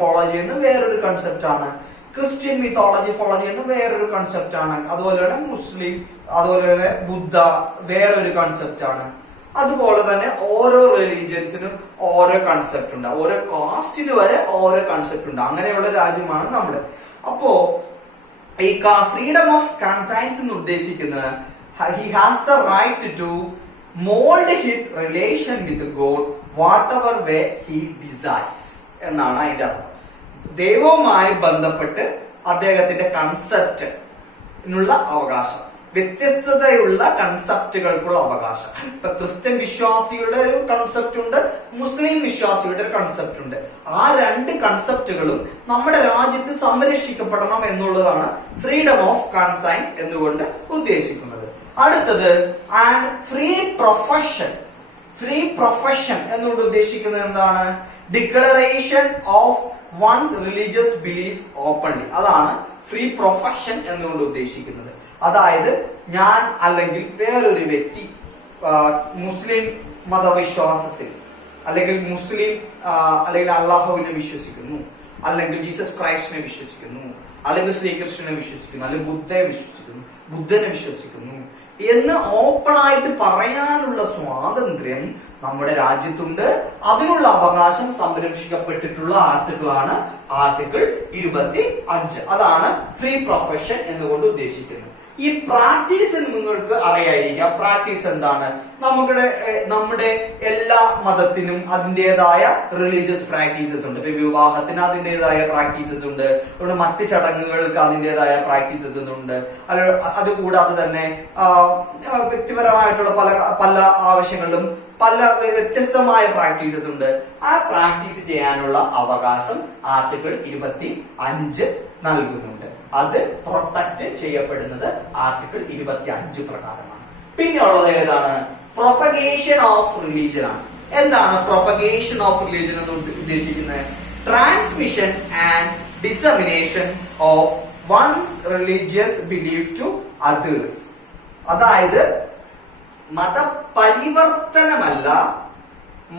ഫോളോ ചെയ്യുന്ന വേറൊരു കൺസെപ്റ്റ് ആണ്. ക്രിസ്ത്യൻ മിത്തോളജി ഫോളോ ചെയ്യുന്ന വേറൊരു കൺസെപ്റ്റ് ആണ്. അതുപോലെ തന്നെ മുസ്ലിം, അതുപോലെ തന്നെ ബുദ്ധ വേറൊരു കൺസെപ്റ്റ് ആണ്. അതുപോലെ തന്നെ ഓരോ റിലീജിയൻസിനും ഓരോ കൺസെപ്റ്റ് ഉണ്ട്, ഓരോ കാസ്റ്റിന് വരെ ഓരോ കൺസെപ്റ്റ് ഉണ്ട്. അങ്ങനെയുള്ള രാജ്യമാണ് നമ്മുടെ. അപ്പോ ഈ ഫ്രീഡം ഓഫ് കൺസൈൻസ് എന്ന് ഉദ്ദേശിക്കുന്നത് he has the right to mold his relation with God whatever way he desires എന്നാണ് അതിന്റെ അർത്ഥം. ദൈവവുമായി ബന്ധപ്പെട്ട് അദ്ദേഹത്തിന്റെ കൺസെപ്റ്റിനുള്ള അവകാശം, വ്യത്യസ്തതയുള്ള കൺസെപ്റ്റുകൾക്കുള്ള അവകാശം. ഇപ്പൊ ക്രിസ്ത്യൻ വിശ്വാസിയുടെ ഒരു കൺസെപ്റ്റ് ഉണ്ട്, മുസ്ലിം വിശ്വാസിയുടെ ഒരു കൺസെപ്റ്റ് ഉണ്ട്. ആ രണ്ട് കൺസെപ്റ്റുകളും നമ്മുടെ രാജ്യത്ത് സംരക്ഷിക്കപ്പെടണം എന്നുള്ളതാണ് ഫ്രീഡം ഓഫ് കൺസൈൻസ് എന്നുകൊണ്ട് ഉദ്ദേശിക്കുന്നത്. അടുത്തത് and free profession. Free profession എന്നുകൊണ്ട് ഉദ്ദേശിക്കുന്നത് എന്താണ്? Declaration of one's religious belief openly. അതാണ് ഫ്രീ പ്രൊഫഷൻ എന്നുകൊണ്ട് ഉദ്ദേശിക്കുന്നത്. അതായത് ഞാൻ അല്ലെങ്കിൽ വേറൊരു വ്യക്തി മുസ്ലിം മതവിശ്വാസത്തിൽ അല്ലെങ്കിൽ മുസ്ലിം അല്ലെങ്കിൽ അള്ളാഹുവിനെ വിശ്വസിക്കുന്നു, അല്ലെങ്കിൽ ജീസസ് ക്രൈസ്റ്റിനെ വിശ്വസിക്കുന്നു, അല്ലെങ്കിൽ ശ്രീകൃഷ്ണനെ വിശ്വസിക്കുന്നു, അല്ലെങ്കിൽ ബുദ്ധനെ വിശ്വസിക്കുന്നു എന്ന് ഓപ്പൺ ആയിട്ട് പറയാനുള്ള സ്വാതന്ത്ര്യം നമ്മുടെ രാജ്യത്തുണ്ട്. അതിനുള്ള അവകാശം സംരക്ഷിക്കപ്പെട്ടിട്ടുള്ള ആർട്ടിക്കിളാണ് ആർട്ടിക്കിൾ 25. അതാണ് ഫ്രീ പ്രൊഫഷൻ എന്നുകൊണ്ട് ഉദ്ദേശിക്കുന്നത്. ഈ പ്രാക്ടീസ് നിങ്ങൾക്ക് അറിയായിരിക്കാം. പ്രാക്ടീസ് എന്താണ്? നമ്മുടെ എല്ലാ മതത്തിനും അതിൻ്റെതായ റിലീജിയസ് പ്രാക്ടീസസ് ഉണ്ട്. ഇപ്പൊ വിവാഹത്തിന് അതിൻ്റെതായ പ്രാക്ടീസസ് ഉണ്ട്, അതുകൊണ്ട് മറ്റ് ചടങ്ങുകൾക്ക് അതിൻ്റെതായ പ്രാക്ടീസസ് ഉണ്ട്. അതുകൂടാതെ തന്നെ വ്യക്തിപരമായിട്ടുള്ള പല ആവശ്യങ്ങളിലും പല വ്യത്യസ്തമായ പ്രാക്ടീസസ് ഉണ്ട്. ആ പ്രാക്ടീസ് ചെയ്യാനുള്ള അവകാശം ആർട്ടിക്കിൾ 25 നൽകുന്നുണ്ട്. അത് പ്രൊട്ടക്ട് ചെയ്യപ്പെടുന്നത് ആർട്ടിക്കിൾ 25 പ്രകാരമാണ്. പിന്നെ ഉള്ളത് ഏതാണ്? പ്രൊപ്പഗേഷൻ ഓഫ് റിലീജിയൻ ആണ്. എന്താണ് പ്രൊപ്പഗേഷൻ ഓഫ് റിലീജിയൻ എന്ന് ഉദ്ദേശിക്കുന്നത്? Transmission and dissemination of one's religious belief to others. അതായത് മതപരിവർത്തനമല്ല,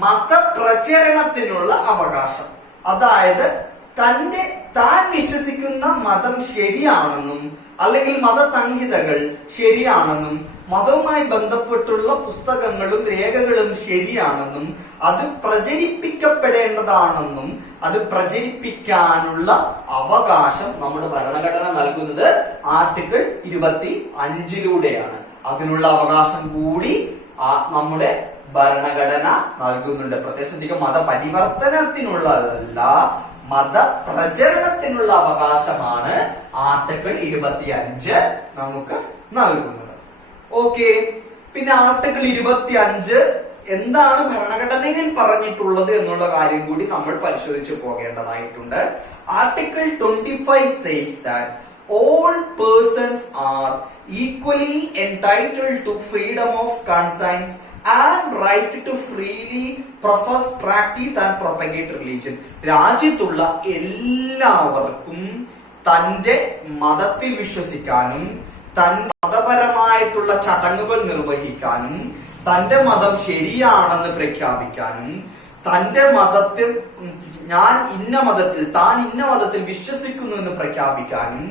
മതപ്രചരണത്തിനുള്ള അവകാശം. അതായത് താൻ വിശ്വസിക്കുന്ന മതം ശരിയാണെന്നും അല്ലെങ്കിൽ മതസംഹിതകൾ ശരിയാണെന്നും മതവുമായി ബന്ധപ്പെട്ടുള്ള പുസ്തകങ്ങളും രേഖകളും ശരിയാണെന്നും അത് പ്രചരിപ്പിക്കപ്പെടേണ്ടതാണെന്നും അത് പ്രചരിപ്പിക്കാനുള്ള അവകാശം നമ്മുടെ ഭരണഘടന നൽകുന്നത് ആർട്ടിക്കിൾ 25 അതിനുള്ള അവകാശം കൂടി നമ്മുടെ ഭരണഘടന നൽകുന്നുണ്ട്. പ്രത്യേകിച്ച് മതപരിവർത്തനത്തിനുള്ളതല്ല, മതപ്രചരണത്തിനുള്ള അവകാശമാണ് ആർട്ടിക്കിൾ 25 നമുക്ക് നൽകുന്നത്. ഓക്കെ. പിന്നെ ആർട്ടിക്കിൾ 25 എന്താണ് ഭരണഘടനയിൽ പറഞ്ഞിട്ടുള്ളത് എന്നുള്ള കാര്യം കൂടി നമ്മൾ പരിശോധിച്ചു പോകേണ്ടതായിട്ടുണ്ട്. Article 25 says that all persons are equally entitled to freedom of conscience and right to freely profess, practice and propagate religion. രാജ്യത്തുള്ള എല്ലാവർക്കും തന്റെ മതത്തിൽ വിശ്വസിക്കാനും തന്റെ മതപരമായിട്ടുള്ള ചടങ്ങുകൾ നിർവഹിക്കാനും തന്റെ മതം ശരിയാണെന്ന് പ്രഖ്യാപിക്കാനും തന്റെ മതത്തിൽ താൻ ഇന്ന മതത്തിൽ വിശ്വസിക്കുന്നു എന്ന് പ്രഖ്യാപിക്കാനും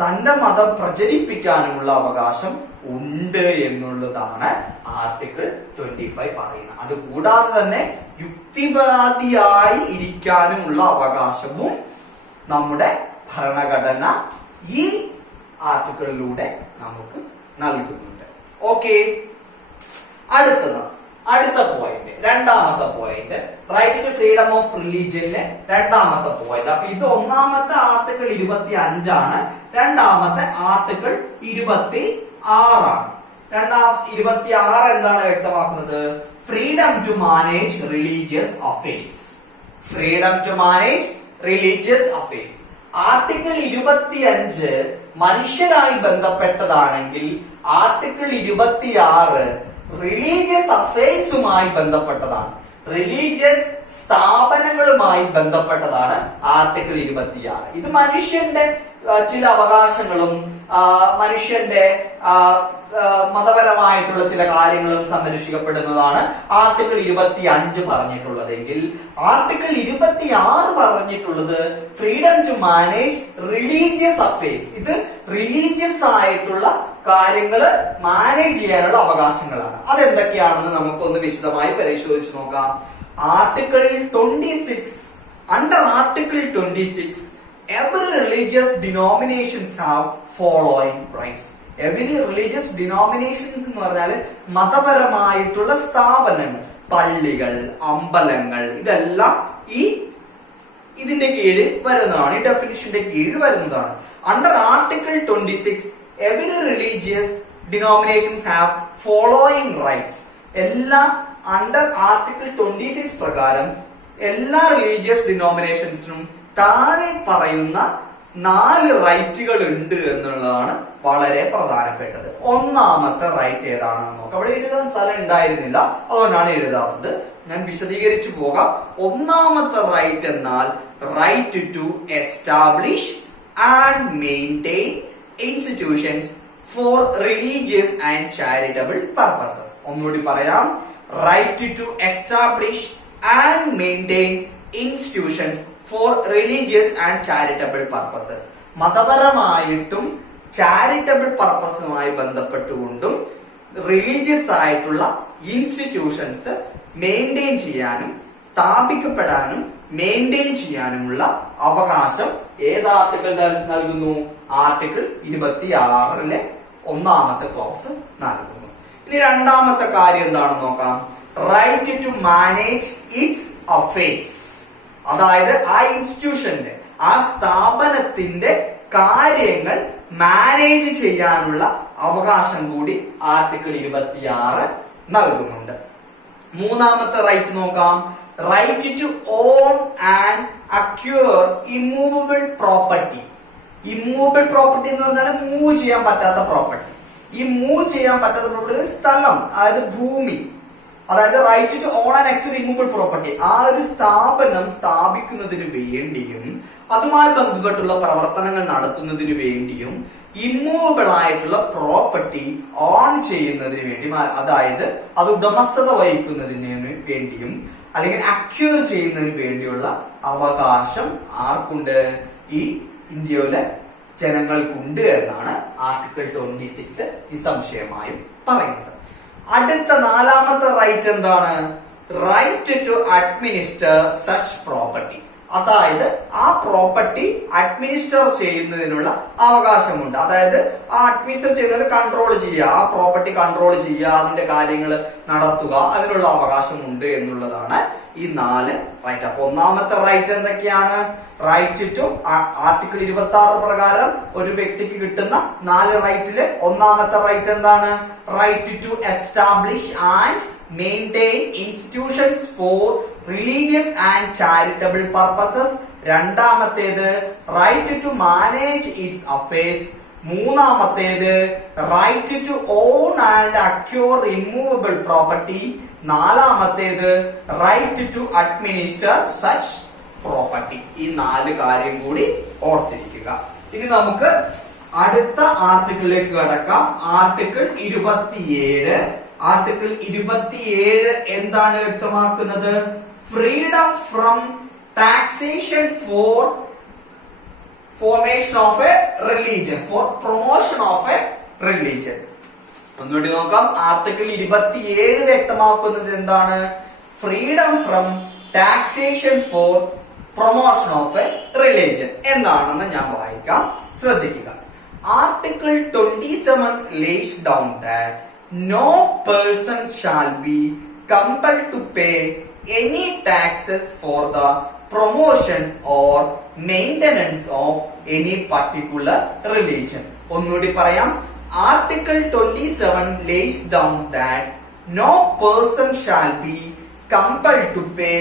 തന്റെ മതം പ്രചരിപ്പിക്കാനുമുള്ള അവകാശം ഉണ്ട് എന്നുള്ളതാണ് ആർട്ടിക്കിൾ 25 പറയുന്നത്. അതുകൂടാതെ തന്നെ യുക്തിവാദിയായി ഇരിക്കാനുമുള്ള അവകാശവും നമ്മുടെ ഭരണഘടന ഈ ആർട്ടിക്കിളിലൂടെ നമുക്ക് നൽകുന്നുണ്ട്. ഓക്കെ. അടുത്ത പോയിന്റ്, രണ്ടാമത്തെ point, right to freedom of റിലീജിയനിലെ രണ്ടാമത്തെ പോയിന്റ്. അപ്പൊ ഇത് ഒന്നാമത്തെ ആർട്ടിക്കിൾ 25 ആണ്, രണ്ടാമത്തെ ആർട്ടിക്കിൾ 26 ആണ്. 26 എന്താണ് വ്യക്തമാക്കുന്നത്? Freedom to manage religious affairs. Freedom to manage religious affairs. Article 25 മനുഷ്യരായി ബന്ധപ്പെട്ടതാണെങ്കിൽ ആർട്ടിക്കിൾ 26 റിലീജിയസ് അഫയേഴ്സുമായി ബന്ധപ്പെട്ടതാണ്, റിലീജിയസ് സ്ഥാപനങ്ങളുമായി ബന്ധപ്പെട്ടതാണ് ആർട്ടിക്കിൾ 26. ഇത് മനുഷ്യന്റെ ചില അവകാശങ്ങളും മനുഷ്യന്റെ മതപരമായ മതപരമായിട്ടുള്ള ചില കാര്യങ്ങളും സംരക്ഷിക്കപ്പെടുന്നതാണ് ആർട്ടിക്കിൾ 25 പറഞ്ഞിട്ടുള്ളതെങ്കിൽ ആർട്ടിക്കിൾ 26 പറഞ്ഞിട്ടുള്ളത് freedom to manage religious affairs. ഇത് റിലീജിയസ് ആയിട്ടുള്ള കാര്യങ്ങൾ മാനേജ് ചെയ്യാനുള്ള അവകാശങ്ങളാണ്. അതെന്തൊക്കെയാണെന്ന് നമുക്കൊന്ന് വിശദമായി പരിശോധിച്ച് നോക്കാം. Article 26, under article 26 every religious denominations have following rights. Every religious denominations എന്ന് പറഞ്ഞാൽ മതപരമായിട്ടുള്ള സ്ഥാപനങ്ങൾ, പള്ളികൾ, അമ്പലങ്ങൾ, ഇതെല്ലാം ഇതിന്റെ കീഴിൽ വരുന്നതാണ്, ഈ ഡെഫിനിഷന്റെ കീഴിൽ വരുന്നതാണ്. Under article 26 every religious denominations have following rights. എല്ലാ അണ്ടർ ആർട്ടിക്കിൾ 26 പ്രകാരം എല്ലാ റിലീജിയസ് ഡിനോമിനേഷൻസിനും താഴെ പറയുന്ന 4 റൈറ്റുകൾ ഉണ്ട് എന്നുള്ളതാണ് വളരെ പ്രധാനപ്പെട്ടത്. ഒന്നാമത്തെ റൈറ്റ് ഏതാണെന്ന് നോക്കാം. അവിടെ എഴുതാൻ സ്ഥലം ഉണ്ടായിരുന്നില്ല, അതുകൊണ്ടാണ് എഴുതാത്തത്. ഞാൻ വിശദീകരിച്ചു പോകാം. ഒന്നാമത്തെ റൈറ്റ് എന്നാൽ right to establish and maintain institutions for religious and charitable purposes. ഒന്നുകൂടി പറയാം. Right to establish and maintain institutions for religious and charitable purposes. മതപരമായിട്ടും ചാരിറ്റബിൾ പർപ്പസുമായി ബന്ധപ്പെട്ടുകൊണ്ടും റിലീജിയസ് ആയിട്ടുള്ള ഇൻസ്റ്റിറ്റ്യൂഷൻസ് മെയിൻറ്റെയിൻ ചെയ്യാനും സ്ഥാപിക്കപ്പെടാനും മെയിൻറ്റെയിൻ ചെയ്യാനുമുള്ള അവകാശം ഏത് ആർട്ടിക്കിൾ നൽകുന്നു? ആർട്ടിക്കിൾ 26 ഒന്നാമത്തെ ക്ലോസ് നൽകുന്നു. ഇനി രണ്ടാമത്തെ കാര്യം എന്താണെന്ന് നോക്കാം. Right to manage its affairs. അതായത് ആ ഇൻസ്റ്റിറ്റ്യൂഷന്റെ, ആ സ്ഥാപനത്തിന്റെ കാര്യങ്ങൾ മാനേജ് ചെയ്യാനുള്ള അവകാശം കൂടി ആർട്ടിക്കിൾ 26 നൽകുന്നുണ്ട്. മൂന്നാമത്തെ റൈറ്റ് നോക്കാം. Right to own and acquire immovable property. Immovable property എന്ന് പറഞ്ഞാൽ മൂവ് ചെയ്യാൻ പറ്റാത്ത പ്രോപ്പർട്ടി. ഈ മൂവ് ചെയ്യാൻ പറ്റാത്ത പ്രോപ്പർട്ടി സ്ഥലം, അതായത് ഭൂമി, അതായത് right to own and acquire immovable property. ആ ഒരു സ്ഥാപനം സ്ഥാപിക്കുന്നതിന് വേണ്ടിയും അതുമായി ബന്ധപ്പെട്ടുള്ള പ്രവർത്തനങ്ങൾ നടത്തുന്നതിന് വേണ്ടിയും ഇമ്മൂവബിൾ ആയിട്ടുള്ള പ്രോപ്പർട്ടി ഓൺ ചെയ്യുന്നതിന് വേണ്ടി, അതായത് അത് ഉടമസ്ഥത വഹിക്കുന്നതിന് വേണ്ടിയും അല്ലെങ്കിൽ അക്വയർ ചെയ്യുന്നതിന് വേണ്ടിയുള്ള അവകാശം ആർക്കുണ്ട്? ഈ ഇന്ത്യയിലെ ജനങ്ങൾക്കുണ്ട് എന്നാണ് ആർട്ടിക്കിൾ 26 നിസ്സംശയമായും പറയുന്നത്. അടുത്ത നാലാമത്തെ റൈറ്റ് എന്താണ്? Right to administer such property. അതായത് ആ പ്രോപ്പർട്ടി അഡ്മിനിസ്റ്റർ ചെയ്യുന്നതിനുള്ള അവകാശമുണ്ട്. അതായത് ആ അഡ്മിനിസ്റ്റർ ചെയ്യുന്നത് കൺട്രോൾ ചെയ്യുക, ആ പ്രോപ്പർട്ടി കൺട്രോൾ ചെയ്യുക, അതിന്റെ കാര്യങ്ങൾ നടത്തുക, അതിനുള്ള അവകാശമുണ്ട് എന്നുള്ളതാണ് ഈ 4 റൈറ്റ്. അപ്പൊ ഒന്നാമത്തെ റൈറ്റ് എന്തൊക്കെയാണ്? റൈറ്റ് ടു ആർട്ടിക്കിൾ 26 പ്രകാരം ഒരു വ്യക്തിക്ക് കിട്ടുന്ന 4 റൈറ്റില് ഒന്നാമത്തെ റൈറ്റ് എന്താണ്? Right to establish and maintain institutions for religious and charitable purposes. രണ്ടാമത്തേത് right to manage its affairs. മൂന്നാമത്തേത് right to own and acquire immovable property. നാലാമത്തേത് right to administer such property. ഈ 4 കാര്യം കൂടി ഓർത്തിരിക്കുക. ഇനി നമുക്ക് അടുത്ത ആർട്ടിക്കിളിലേക്ക് കടക്കാം. ആർട്ടിക്കിൾ 27. ആർട്ടിക്കിൾ 27 എന്താണ് വ്യക്തമാക്കുന്നത്? Freedom from taxation for formation of a religion, for promotion of a religion. ഒന്നുകൂടി നോക്കാം. ആർട്ടിക്കിൾ 27 വ്യക്തമാക്കുന്നത് എന്താണ്? Freedom from taxation for promotion of a religion എന്താണെന്ന് ഞാൻ വായിക്കാം, ശ്രദ്ധിക്കുക. Article 27 lays down that no person shall be compelled to pay any taxes for the promotion or maintenance of any particular religion. ഒന്നുകൂടി പറയാം. Article 27 lays down that no person shall be compelled to pay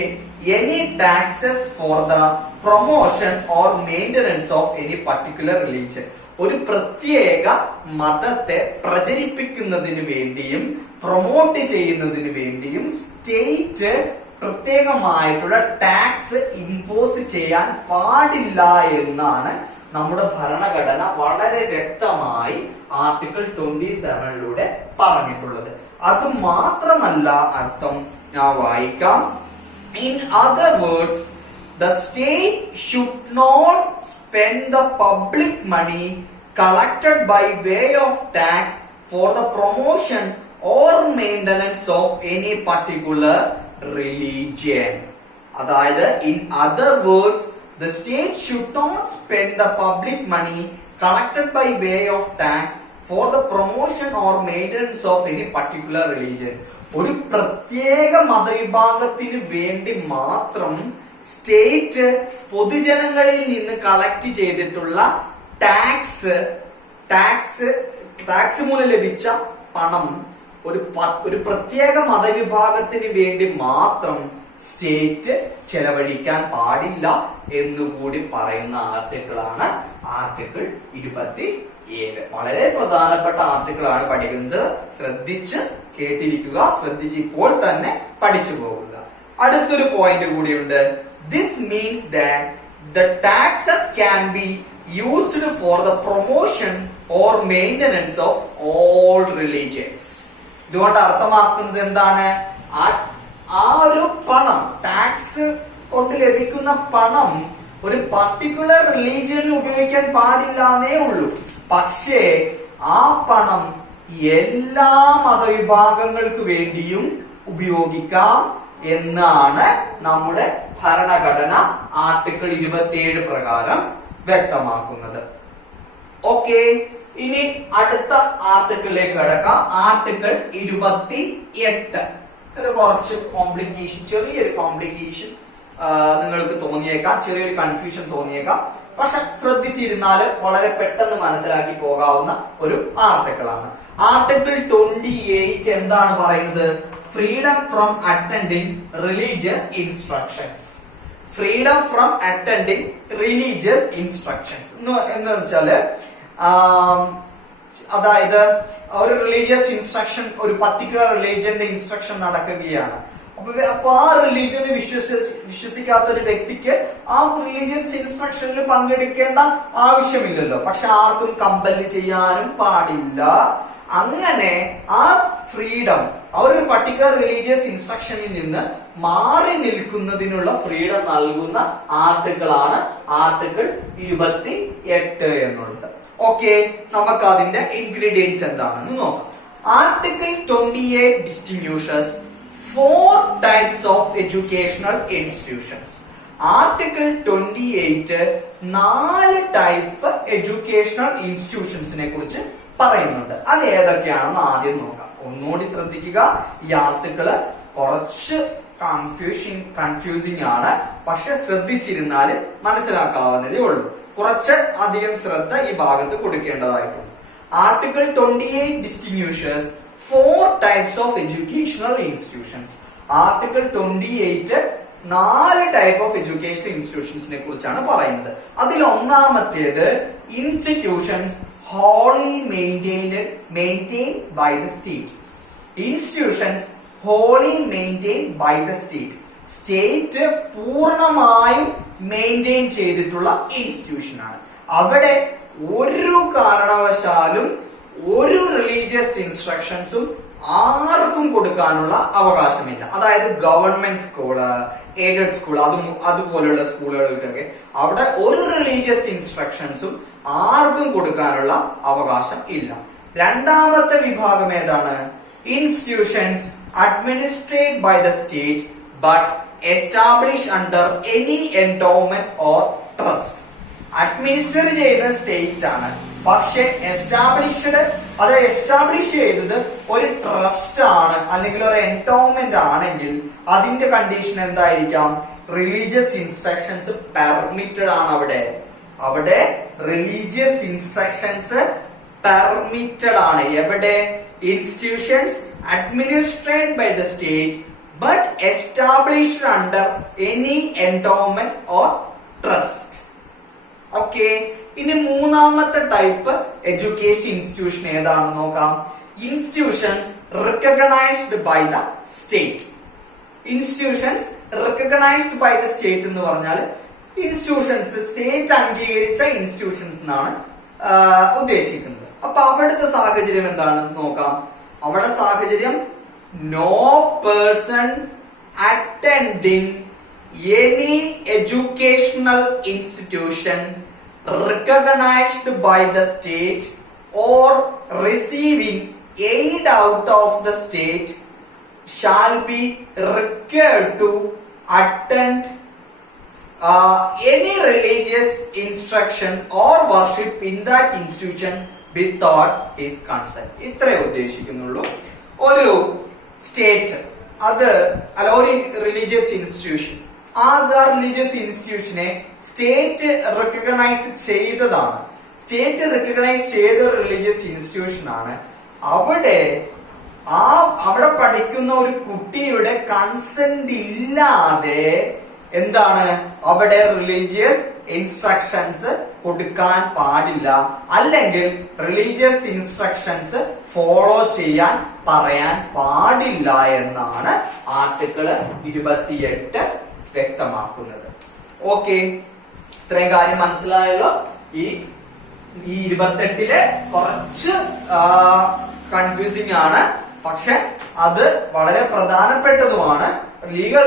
any taxes for the promotion or maintenance of any particular religion. ഒരു പ്രത്യേക മതത്തെ പ്രചരിപ്പിക്കുന്നതിന് വേണ്ടിയും promote ചെയ്യുന്നതിന് വേണ്ടിയും state പ്രത്യേകമായിട്ടുള്ള tax impose ചെയ്യാൻ പാടില്ല എന്നാണ് നമ്മുടെ ഭരണഘടന വളരെ വ്യക്തമായി ആർട്ടിക്കിൾ 27 പറഞ്ഞിട്ടുള്ളത്. അത് മാത്രമല്ല അർത്ഥം ഞാൻ വായിക്കാം. In other words, the state should not spend the public money collected by way of tax for the promotion or maintenance of any particular religion. അതായത് in other words, the state should not spend the public money collected by way of tax for the promotion or maintenance of any particular religion. ഒരു പ്രത്യേക മതവിഭാഗത്തിന് വേണ്ടി മാത്രം state പൊതുജനങ്ങളിൽ നിന്ന് collect ചെയ്തിട്ടുള്ള tax മൂലം ലഭിച്ച പണം ഒരു പ്രത്യേക മതവിഭാഗത്തിന് വേണ്ടി മാത്രം സ്റ്റേറ്റ് ചെലവഴിക്കാൻ പാടില്ല എന്നുകൂടി പറയുന്ന ആർട്ടിക്കിളാണ് ആർട്ടിക്കിൾ 27. വളരെ പ്രധാനപ്പെട്ട ആർട്ടിക്കിളാണ് പഠിക്കുന്നത്. ശ്രദ്ധിച്ച് കേട്ടിരിക്കുക, ശ്രദ്ധിച്ച് ഇപ്പോൾ തന്നെ പഠിച്ചു പോകുക. അടുത്തൊരു പോയിന്റ് കൂടിയുണ്ട്. This means that the taxes can be used for the promotion or maintenance of all religions. ഇതുകൊണ്ട് അർത്ഥമാക്കുന്നത് എന്താണ്? ആ ഒരു പണം, ടാക്സ് കൊണ്ട് ലഭിക്കുന്ന പണം ഒരു പർട്ടിക്കുലർ റിലീജിയനിൽ ഉപയോഗിക്കാൻ പാടില്ലാന്നേ ഉള്ളൂ. പക്ഷേ ആ പണം എല്ലാ മതവിഭാഗങ്ങൾക്ക് വേണ്ടിയും ഉപയോഗിക്കാം എന്നാണ് നമ്മുടെ ഭരണഘടന ആർട്ടിക്കിൾ 27 പ്രകാരം വ്യക്തമാക്കുന്നത്. ഓക്കെ, ഇനി അടുത്ത ആർട്ടിക്കിളിലേക്ക് കടക്കാം. ആർട്ടിക്കിൾ 28. ഇത് കുറച്ച് കോംപ്ലിക്കേഷൻ, ചെറിയൊരു കോംപ്ലിക്കേഷൻ നിങ്ങൾക്ക് തോന്നിയേക്കാം, ചെറിയൊരു കൺഫ്യൂഷൻ തോന്നിയേക്കാം. പക്ഷെ ശ്രദ്ധിച്ചിരുന്നാൽ വളരെ പെട്ടെന്ന് മനസ്സിലാക്കി പോകാവുന്ന ഒരു ആർട്ടിക്കിളാണ്. ആർട്ടിക്കിൾ 28 എന്താണ് പറയുന്നത്? Freedom from attending religious instructions. Freedom from attending religious instructions എന്ന് വെച്ചാല് അതായത് ഒരു റിലീജിയസ് ഇൻസ്ട്രക്ഷൻ, ഒരു പർട്ടിക്കുലർ റിലീജിയന്റെ ഇൻസ്ട്രക്ഷൻ നടക്കുകയാണ്. അപ്പൊ ആ റിലീജിയനെ വിശ്വസിക്കാത്ത ഒരു വ്യക്തിക്ക് ആ റിലീജിയസ് ഇൻസ്ട്രക്ഷനിൽ പങ്കെടുക്കേണ്ട ആവശ്യമില്ലല്ലോ. പക്ഷെ ആർക്കും കമ്പല് ചെയ്യാനും പാടില്ല. അങ്ങനെ ആ ഫ്രീഡം, ആ ഒരു പർട്ടിക്കുലർ റിലീജിയസ് ഇൻസ്ട്രക്ഷനിൽ നിന്ന് മാറി നിൽക്കുന്നതിനുള്ള ഫ്രീഡം നൽകുന്ന ആർട്ടിക്കിളാണ് ആർട്ടിക്കിൾ 28 എന്നുള്ളത്. ഓക്കെ, നമുക്ക് അതിന്റെ ഇൻഗ്രീഡിയൻസ് എന്താണെന്ന് നോക്കാം. Article 28 distinguishes 4 types of educational institutions. Article 28 4 type educational ഇൻസ്റ്റിറ്റ്യൂഷൻസിനെ കുറിച്ച് പറയുന്നുണ്ട്. അത് ഏതൊക്കെയാണെന്ന് ആദ്യം നോക്കാം. ഒന്നുകൂടി ശ്രദ്ധിക്കുക, ഈ ആർട്ടിക്കിള് കുറച്ച് കൺഫ്യൂസിംഗ് ആണ്. പക്ഷെ ശ്രദ്ധിച്ചിരുന്നാൽ മനസ്സിലാക്കാവുന്നതേ ഉള്ളൂ. കുറച്ച് അധികം ശ്രദ്ധ ഈ ഭാഗത്ത് കൊടുക്കേണ്ടതായിട്ടുണ്ട്. Article 28 distinguishes 4 types of educational institutions. Article 28 4 type of educational ഇൻസ്റ്റിറ്റ്യൂഷൻസിനെ കുറിച്ചാണ് പറയുന്നത്. അതിൽ ഒന്നാമത്തേത് institutions wholly maintained by the state. Institutions wholly maintained by the state. State പൂർണ്ണമായും മെയിൻറ്റെയിൻ ചെയ്തിട്ടുള്ള ഇൻസ്റ്റിറ്റ്യൂഷൻ ആണ്. അവിടെ ഒരു കാരണവശാലും ഒരു റിലീജിയസ് ഇൻസ്ട്രക്ഷൻസും ആർക്കും കൊടുക്കാനുള്ള അവകാശമില്ല. അതായത് ഗവൺമെന്റ് സ്കൂള്, എയ്ഡഡ് സ്കൂൾ, അതുപോലുള്ള സ്കൂളുകൾക്കൊക്കെ അവിടെ ഒരു റിലീജിയസ് ഇൻസ്ട്രക്ഷൻസും ആർക്കും കൊടുക്കാനുള്ള അവകാശം ഇല്ല. രണ്ടാമത്തെ വിഭാഗം ഏതാണ്? Institutions administrate by the state but establish under any endowment or trust. Administer ചെയ്യുന്ന സ്റ്റേറ്റ് ആണ്, പക്ഷെ എസ്റ്റാബ്ലിഷ് ചെയ്തത് ഒരു ട്രസ്റ്റ് ആണ് അല്ലെങ്കിൽ ഒരു എൻഡോവ്മെന്റ് ആണെങ്കിൽ അതിന്റെ കണ്ടീഷൻ എന്തായിരിക്കാം? റിലീജിയസ് ഇൻസ്ട്രക്ഷൻസ് പെർമിറ്റഡ് ആണ്. അവിടെ റിലീജിയസ് ഇൻസ്ട്രക്ഷൻസ് പെർമിറ്റഡ് ആണ്. എവിടെ? Institutions administrated by the state but established under any endowment or trust. Okay, ഇനി മൂന്നാമത്തെ ടൈപ്പ് എഡ്യൂക്കേഷൻ ഇൻസ്റ്റിറ്റ്യൂഷൻ ഏതാണെന്ന് നോക്കാം. Institutions recognized by the state. Institutions recognized by the state എന്ന് പറഞ്ഞാൽ ഇൻസ്റ്റിറ്റ്യൂഷൻസ്, സ്റ്റേറ്റ് അംഗീകരിച്ച institutions എന്നാണ് ഉദ്ദേശിക്കുന്നത്. അപ്പൊ അവിടുത്തെ സാഹചര്യം എന്താണെന്ന് നോക്കാം. അവിടെ സാഹചര്യം no person attending any educational institution recognized by the state or receiving aid out of the state shall be required to attend any religious instruction or worship in that institution without his consent. ഇത്രേ ഉദ്ദേശിക്കുന്നുള്ളൂ. ഒരു state അത് അല്ല ഒരു religious institution, ആ religious ഇൻസ്റ്റിറ്റ്യൂഷനെ state recognise ചെയ്തതാണ്, state recognise ചെയ്ത religious institution ആണ്. അവിടെ പഠിക്കുന്ന ഒരു കുട്ടിയുടെ കൺസെന്റ് ഇല്ലാതെ എന്താണ് അവിടെ റിലീജിയസ് ഇൻസ്ട്രക്ഷൻസ് കൊടുക്കാൻ പാടില്ല, അല്ലെങ്കിൽ റിലീജിയസ് ഇൻസ്ട്രക്ഷൻസ് ഫോളോ ചെയ്യാൻ പറയാൻ പാടില്ല എന്നാണ് ആർട്ടിക്കിൾ 28 വ്യക്തമാക്കുന്നത്. ഓക്കെ, ഇത്രയും കാര്യം മനസ്സിലായല്ലോ. ഈ 28 കുറച്ച് കൺഫ്യൂസിംഗ് ആണ്, പക്ഷെ അത് വളരെ പ്രധാനപ്പെട്ടതുമാണ്. ലീഗൽ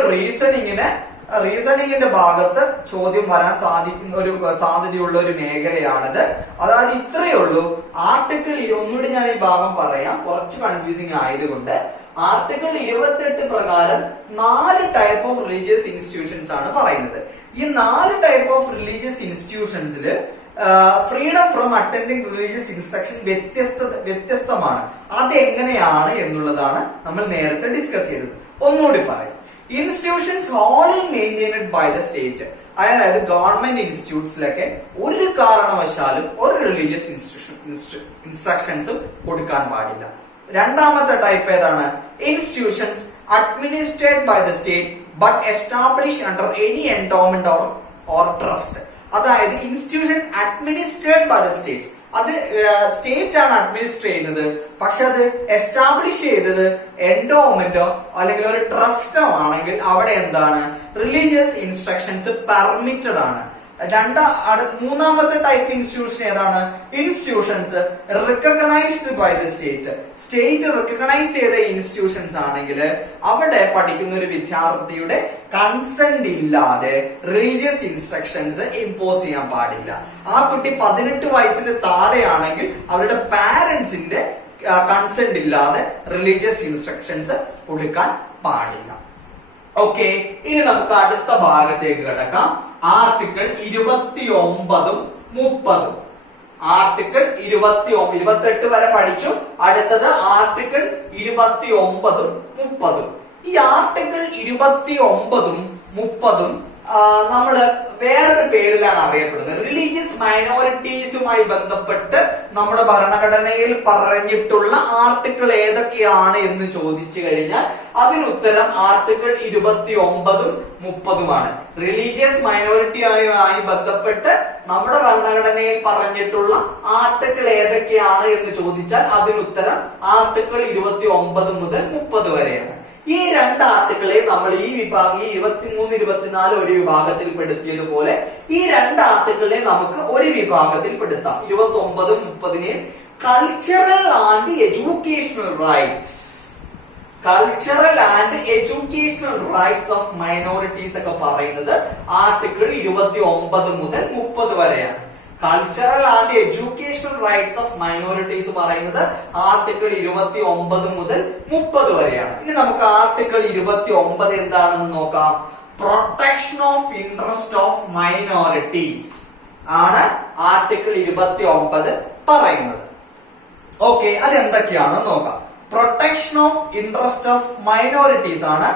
റീസണിങ്ങിന്റെ ഭാഗത്ത് ചോദ്യം വരാൻ സാധ്യതയുള്ള ഒരു മേഖലയാണിത്. അതായത് ഇത്രയേ ഉള്ളൂ. ആർട്ടിക്കിൾ ഒന്നുകൂടി ഞാൻ ഈ ഭാഗം പറയാം, കുറച്ച് കൺഫ്യൂസിംഗ് ആയതുകൊണ്ട്. ആർട്ടിക്കിൾ 28 പ്രകാരം 4 ടൈപ്പ് ഓഫ് റിലീജിയസ് ഇൻസ്റ്റിറ്റ്യൂഷൻസ് ആണ് പറയുന്നത്. ഈ 4 ടൈപ്പ് ഓഫ് റിലീജിയസ് ഇൻസ്റ്റിറ്റ്യൂഷൻസിൽ freedom from attending religious instruction വ്യത്യസ്തമാണ്. അതെങ്ങനെയാണ് എന്നുള്ളതാണ് നമ്മൾ നേരത്തെ ഡിസ്കസ് ചെയ്തത്. ഒന്നുകൂടി പറയാം. Institutions wholly maintained by the state, അതായത് ഗവൺമെന്റ് ഇൻസ്റ്റിറ്റ്യൂട്ട്സിലൊക്കെ ഒരു കാരണവശാലും ഒരു റിലീജിയസ് ഇൻസ്ട്രക്ഷൻസും കൊടുക്കാൻ പാടില്ല. രണ്ടാമത്തെ ടൈപ്പ് ഏതാണ്? Institutions administrate by the state but establish under any endowment or trust. അതായത് institution administrate by the state, അത് സ്റ്റേറ്റ് ആണ് അഡ്മിനിസ്ട്രേറ്റ് ചെയ്യുന്നത്, പക്ഷെ അത് എസ്റ്റാബ്ലിഷ് ചെയ്തത് എൻഡോമെന്റോ അല്ലെങ്കിൽ ഒരു ട്രസ്റ്റോ ആണെങ്കിൽ അവിടെ എന്താണ് റിലീജിയസ് ഇൻസ്ട്രക്ഷൻസ് പെർമിറ്റഡ് ആണ്. മൂന്നാമത്തെ ടൈപ്പ് ഇൻസ്റ്റിറ്റ്യൂഷൻ ഏതാണ്? Institutions recognized by the state, state recognize ചെയ്ത ഇൻസ്റ്റിറ്റ്യൂഷൻസ് ആണെങ്കിൽ അവിടെ പഠിക്കുന്ന ഒരു വിദ്യാർത്ഥിയുടെ കൺസെന്റ് ഇല്ലാതെ റിലീജിയസ് ഇൻസ്ട്രക്ഷൻസ് ഇമ്പോസ് ചെയ്യാൻ പാടില്ല. ആ കുട്ടി 18 വയസ്സിന് താഴെയാണെങ്കിൽ അവരുടെ പാരന്റ്സിന്റെ കൺസെന്റ് ഇല്ലാതെ റിലീജിയസ് ഇൻസ്ട്രക്ഷൻസ് കൊടുക്കാൻ പാടില്ല. ഓക്കെ, ഇനി നമുക്ക് അടുത്ത ഭാഗത്തേക്ക് കിടക്കാം. ആർട്ടിക്കിൾ 29 30. ആർട്ടിക്കിൾ 28 വരെ പഠിച്ചു. അടുത്തത് ആർട്ടിക്കിൾ 29 30. ഈ ആർട്ടിക്കിൾ 29 30 നമ്മള് വേറൊരു പേരിലാണ് അറിയപ്പെടുന്നത്. റിലീജിയസ് മൈനോറിറ്റീസുമായി ബന്ധപ്പെട്ട് നമ്മുടെ ഭരണഘടനയിൽ പറഞ്ഞിട്ടുള്ള ആർട്ടിക്കിൾ ഏതൊക്കെയാണ് എന്ന് ചോദിച്ചു കഴിഞ്ഞാൽ അതിനുത്തരം ആർട്ടിക്കിൾ 29 30 റിലീജിയസ് മൈനോറിറ്റിയുമായി ബന്ധപ്പെട്ട് നമ്മുടെ ഭരണഘടനയിൽ പറഞ്ഞിട്ടുള്ള ആർട്ടിക്കിൾ ഏതൊക്കെയാണ് എന്ന് ചോദിച്ചാൽ അതിനുത്തരം ആർട്ടിക്കിൾ 29 മുതൽ 30 വരെയാണ്. ഈ 2 ആർട്ടിക്കിളെ നമ്മൾ ഈ 23 24 ഒരു വിഭാഗത്തിൽ പെടുത്തിയതുപോലെ ഈ 2 ആർട്ടിക്കിളെ നമുക്ക് ഒരു വിഭാഗത്തിൽ പെടുത്താം. 29 30 cultural and educational rights, cultural and educational rights of minorities ഒക്കെ പറയുന്നത് ആർട്ടിക്കിൾ 29 മുതൽ 30 വരെയാണ്. Cultural and educational rights of minorities പറയുന്നത് ആർട്ടിക്കിൾ 29 മുതൽ 30 വരെയാണ്. ഇനി നമുക്ക് ആർട്ടിക്കിൾ 29 എന്താണെന്ന് നോക്കാം. Protection of interest of minorities ആണ് ആർട്ടിക്കിൾ 29 പറയുന്നത്. ഓക്കെ, അതെന്തൊക്കെയാണെന്ന് നോക്കാം. Protection of interest of minorities ആണ്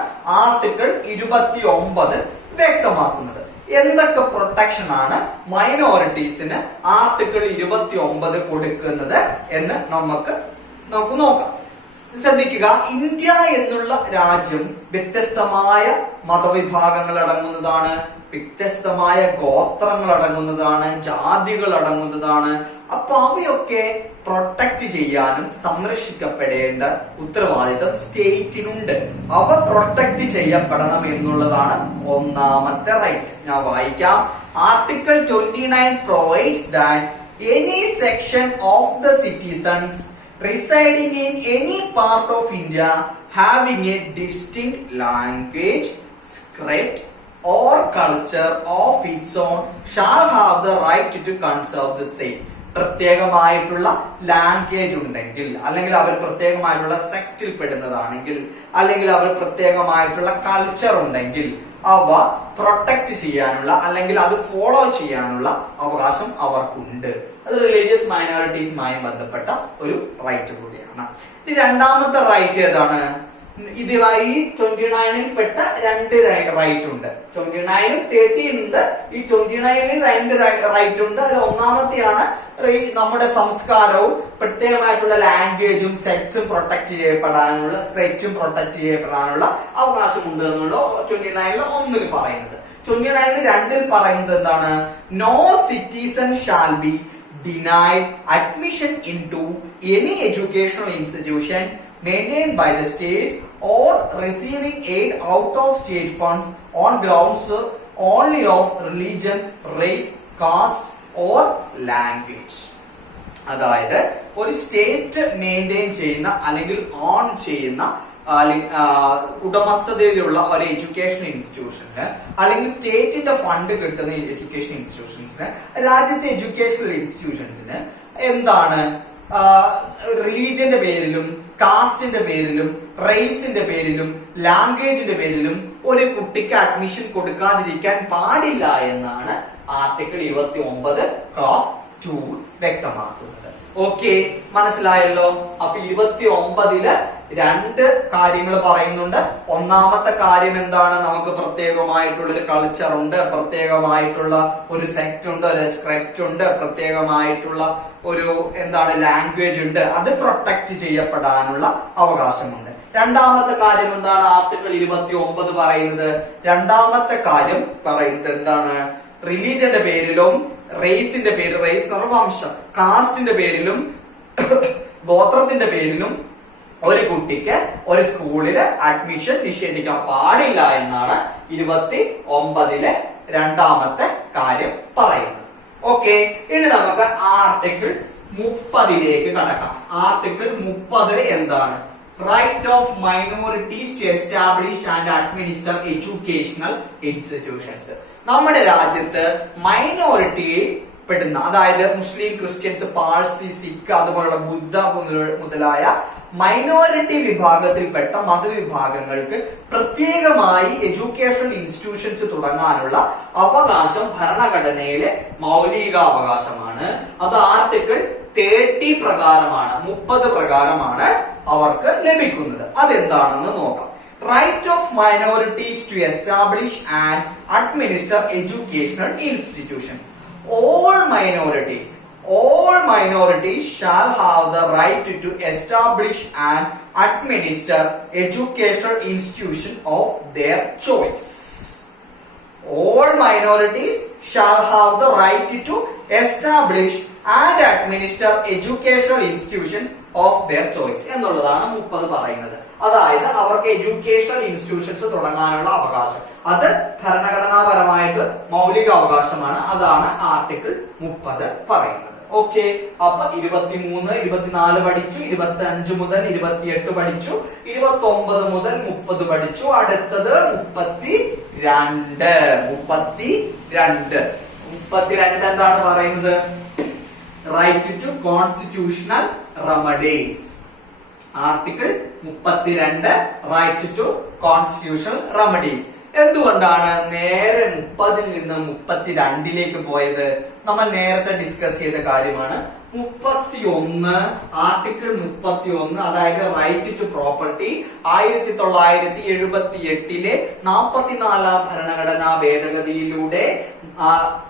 ആർട്ടിക്കിൾ 29 വ്യക്തമാക്കുന്നത്. എന്തൊക്കെ പ്രൊട്ടക്ഷൻ ആണ് മൈനോറിറ്റീസിന് ആർട്ടിക്കിൾ 29 കൊടുക്കുന്നത് എന്ന് നമുക്ക് നോക്കാം. ശ്രദ്ധിക്കുക, ഇന്ത്യ എന്നുള്ള രാജ്യം വ്യത്യസ്തമായ മതവിഭാഗങ്ങൾ അടങ്ങുന്നതാണ്, വ്യത്യസ്തമായ ഗോത്രങ്ങൾ അടങ്ങുന്നതാണ്, ജാതികൾ അടങ്ങുന്നതാണ്. അപ്പൊ അവയൊക്കെ പ്രൊട്ടക്ട് ചെയ്യാനും സംരക്ഷിക്കപ്പെടേണ്ട ഉത്തരവാദിത്തം സ്റ്റേറ്റിനുണ്ട്. അവ പ്രൊട്ടക്ട് ചെയ്യപ്പെടണം എന്നുള്ളതാണ് ഒന്നാമത്തെ റൈറ്റ്. ഞാൻ വായിക്കാം. Article 29 provides that any section of the citizens residing in any part of India having a distinct language, script or culture of its own shall have the right to conserve the same. പ്രത്യേകമായിട്ടുള്ള language ഉണ്ടെങ്കിൽ, അല്ലെങ്കിൽ അവർ പ്രത്യേകമായിട്ടുള്ള സെക്റ്റിൽ പെടുന്നതാണെങ്കിൽ, അല്ലെങ്കിൽ അവർ പ്രത്യേകമായിട്ടുള്ള culture ഉണ്ടെങ്കിൽ അവ protect ചെയ്യാനുള്ള അല്ലെങ്കിൽ അത് ഫോളോ ചെയ്യാനുള്ള അവകാശം അവർക്കുണ്ട്. അത് റിലീജിയസ് മൈനോറിറ്റീസുമായി ബന്ധപ്പെട്ട ഒരു റൈറ്റ് കൂടിയാണ്. ഈ രണ്ടാമത്തെ റൈറ്റ് ഏതാണ്? ഇതുമായി 29 പെട്ട രണ്ട് റൈറ്റ് ഉണ്ട്. 29 30 ഉണ്ട്. ഈ 29 രണ്ട് റൈറ്റ് ഉണ്ട്. അതിൽ ഒന്നാമത്തെയാണ് നമ്മുടെ സംസ്കാരവും പ്രത്യേകമായിട്ടുള്ള ലാംഗ്വേജും സെക്സും പ്രൊട്ടക്ട് ചെയ്യപ്പെടാനുള്ള, സ്ട്രെച്ചും പ്രൊട്ടക്ട് ചെയ്യപ്പെടാനുള്ള അവകാശം ഉണ്ട് എന്നുള്ള 29 ഒന്നിൽ പറയുന്നത്. 29 രണ്ടിൽ പറയുന്നത് എന്താണ്? No citizen shall be denied admission into any educational institution maintained by the state or receiving aid out of state funds on grounds only of religion, race, caste or language. അതായത് ഒരു സ്റ്റേറ്റ് മെയിൻറ്റെയിൻ ചെയ്യുന്ന അല്ലെങ്കിൽ on ചെയ്യുന്ന ഉടമസ്ഥതയിലുള്ള ഒരു education ഇൻസ്റ്റിറ്റ്യൂഷന് അല്ലെങ്കിൽ സ്റ്റേറ്റിന്റെ fund കിട്ടുന്ന എഡ്യൂക്കേഷൻ ഇൻസ്റ്റിറ്റ്യൂഷൻസിന്, രാജ്യത്തെ എഡ്യൂക്കേഷണൽ ഇൻസ്റ്റിറ്റ്യൂഷൻസിന് എന്താണ് റിലീജിയന്റെ പേരിലും കാസ്റ്റിന്റെ പേരിലും റേസിന്റെ പേരിലും ലാംഗ്വേജിന്റെ പേരിലും ഒരു കുട്ടിക്ക് അഡ്മിഷൻ കൊടുക്കാതിരിക്കാൻ പാടില്ല എന്നാണ് ആർട്ടിക്കിൾ 29 ക്ലോസ് 2 വ്യക്തമാക്കുന്നത്. ഓക്കെ, മനസ്സിലായല്ലോ. അപ്പൊ 29 രണ്ട് കാര്യങ്ങൾ പറയുന്നുണ്ട്. ഒന്നാമത്തെ കാര്യം എന്താണ്? നമുക്ക് പ്രത്യേകമായിട്ടുള്ള ഒരു കൾച്ചർ ഉണ്ട്, പ്രത്യേകമായിട്ടുള്ള ഒരു സെക്ട് ഉണ്ട്, ഒരു സ്ക്രിപ്റ്റ് ഉണ്ട്, പ്രത്യേകമായിട്ടുള്ള ഒരു എന്താണ് ലാംഗ്വേജ് ഉണ്ട്. അത് പ്രൊട്ടക്ട് ചെയ്യപ്പെടാനുള്ള അവകാശമുണ്ട്. രണ്ടാമത്തെ കാര്യം എന്താണ്? ആർട്ടിക്കിൾ 29 പറയുന്നത്. രണ്ടാമത്തെ കാര്യം പറയുന്നത് എന്താണ്? റിലീജിയന്റെ പേരിലും റേസിന്റെ പേര്, റേസ് എന്ന് പറഞ്ഞ വംശം, കാസ്റ്റിന്റെ പേരിലും ഗോത്രത്തിന്റെ പേരിലും ഒരു കുട്ടിക്ക് ഒരു സ്കൂളില് അഡ്മിഷൻ നിഷേധിക്കാൻ പാടില്ല എന്നാണ് 29 രണ്ടാമത്തെ കാര്യം പറയുന്നത്. ഓക്കെ, ഇനി നമുക്ക് ആർട്ടിക്കിൾ 30 കടക്കാം. ആർട്ടിക്കിൾ 30 എന്താണ്? Right of minorities to establish and administer educational institutions. നമ്മുടെ രാജ്യത്ത് മൈനോറിറ്റിയെ പെടുന്ന, അതായത് മുസ്ലിം, ക്രിസ്ത്യൻസ്, പാഴ്സി, സിഖ്, അതുപോലുള്ള ബുദ്ധ മുതലായ മൈനോറിറ്റി വിഭാഗത്തിൽപ്പെട്ട മതവിഭാഗങ്ങൾക്ക് പ്രത്യേകമായി എഡ്യൂക്കേഷണൽ ഇൻസ്റ്റിറ്റ്യൂഷൻസ് തുടങ്ങാനുള്ള അവകാശം ഭരണഘടനയിലെ മൗലികാവകാശമാണ്. അത് ആർട്ടിക്കിൾ 30 പ്രകാരമാണ്, 30 പ്രകാരമാണ് അവർക്ക് ലഭിക്കുന്നത്. അതെന്താണെന്ന് നോക്കാം. Right of minorities to establish and administer educational institutions. All minorities shall have the right to establish and administer educational institution of their choice. All minorities shall have the right to establish and administer educational institutions of their choice എന്നുള്ളതാണ് 30 പറയുന്നത്. അതായത് അവർക്ക് educational institutions തുടങ്ങാനുള്ള അവകാശം, അത് ഭരണഘടനാപരമായിട്ട് മൗലിക അവകാശമാണ്. അതാണ് ആർട്ടിക്കിൾ 30 പറയുന്നത്. ഓക്കെ, അപ്പൊ 23, 24 പഠിച്ചു, 25 മുതൽ 28 പഠിച്ചു, 29 മുതൽ 30 പഠിച്ചു. അടുത്തത് 32 എന്താണ് പറയുന്നത്? Right to constitutional remedies. Article 32 right to constitutional remedies. എന്തുകൊണ്ടാണ് നേരെ 30 നിന്ന് 32 പോയത്? നമ്മൾ നേരത്തെ ഡിസ്കസ് ചെയ്ത കാര്യമാണ്. 31 ആർട്ടിക്കിൾ 31, അതായത് റൈറ്റ് ടു പ്രോപ്പർട്ടി 1978 44ാം ഭരണഘടനാ ഭേദഗതിയിലൂടെ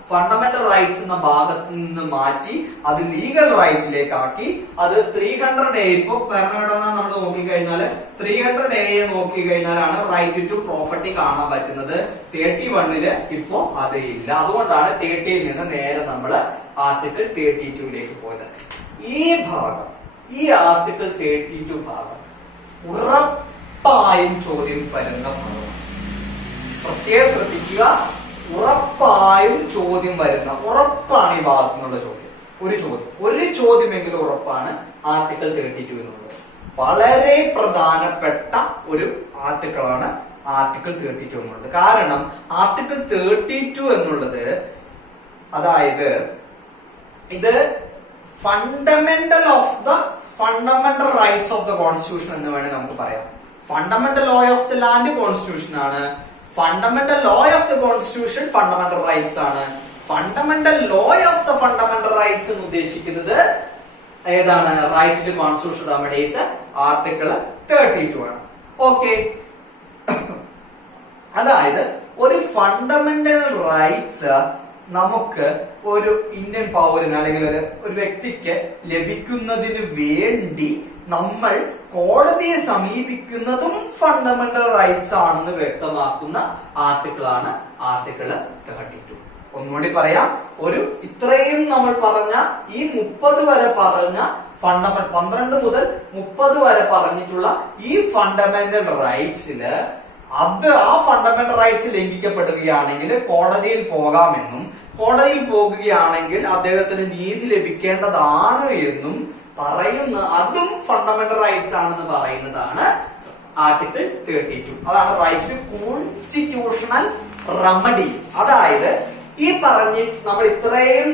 ഫണ്ടമെന്റൽ റൈറ്റ്സ് എന്ന ഭാഗത്ത് നിന്ന് മാറ്റി അത് ലീഗൽ റൈറ്റിലേക്ക് ആക്കി. അത് 300A, ഇപ്പൊ ഭരണഘടന നമ്മൾ നോക്കിക്കഴിഞ്ഞാൽ 300A നോക്കിക്കഴിഞ്ഞാലാണ് റൈറ്റ് ടു പ്രോപ്പർട്ടി കാണാൻ പറ്റുന്നത്. 31 ഇപ്പോ അത് ഇല്ല. അതുകൊണ്ടാണ് 30 നിന്ന് നേരെ നമ്മൾ ആർട്ടിക്കിൾ 32 പോയത്. ഈ ഭാഗം, ഈ ആർട്ടിക്കിൾ 32 ഭാഗം ഉറപ്പായും ചോദ്യം വരുന്ന ഭാഗമാണ്. പ്രത്യേകം ശ്രദ്ധിക്കുക. ഉറപ്പായും ചോദ്യം വരുന്ന ഉറപ്പാണ് ഈ ഭാഗത്തു നിന്നുള്ള ചോദ്യം. ഒരു ചോദ്യമെങ്കിലും ഉറപ്പാണ് ആർട്ടിക്കിൾ 32 എന്നുള്ളത്. വളരെ പ്രധാനപ്പെട്ട ഒരു ആർട്ടിക്കിളാണ് ആർട്ടിക്കിൾ 32 എന്നുള്ളത്. കാരണം ആർട്ടിക്കിൾ 32 എന്നുള്ളത് അതായത് ഇത് fundamental rights of the constitution എന്ന് വേണമെങ്കിൽ നമുക്ക് പറയാം. Fundamental law of the land constitution ആണ്. Fundamental law of the constitution fundamental rights ആണ്. Fundamental law of the fundamental rights എന്ന് ഉദ്ദേശിക്കുന്നത് ഏതാണ്? Right to constitution remedies article 32 ആണ്. ഓക്കെ, അതായത് ഒരു ഫണ്ടമെന്റൽ റൈറ്റ്സ് നമുക്ക് ഒരു ഇന്ത്യൻ പൗരന് അല്ലെങ്കിൽ ഒരു വ്യക്തിക്ക് ലഭിക്കുന്നതിന് വേണ്ടി നമ്മൾ കോടതിയെ സമീപിക്കുന്നതും ഫണ്ടമെന്റൽ റൈറ്റ്സ് ആണെന്ന് വ്യക്തമാക്കുന്ന ആർട്ടിക്കിളാണ് ആർട്ടിക്കിൾ 32. ഒന്നുകൂടി പറയാം, ഇത്രയും നമ്മൾ പറഞ്ഞ ഈ 30 വരെ പറഞ്ഞ 12 മുതൽ 30 വരെ പറഞ്ഞിട്ടുള്ള ഈ ഫണ്ടമെന്റൽ റൈറ്റ്സില് ആ ഫണ്ടമെന്റൽ റൈറ്റ്സ് ലംഘിക്കപ്പെടുകയാണെങ്കിൽ കോടതിയിൽ പോകാമെന്നും കോടതിയിൽ പോകുകയാണെങ്കിൽ അദ്ദേഹത്തിന് നീതി ലഭിക്കേണ്ടതാണ് എന്നും പറയുന്ന അതും ഫണ്ടമെന്റൽ റൈറ്റ്സ് ആണെന്ന് പറയുന്നതാണ് ആർട്ടിക്കിൾ 32. അതാണ് റൈറ്റ് ടു കോൺസ്റ്റിറ്റ്യൂഷണൽ റെമഡീസ്. അതായത് ഈ നമ്മൾ ഇത്രയും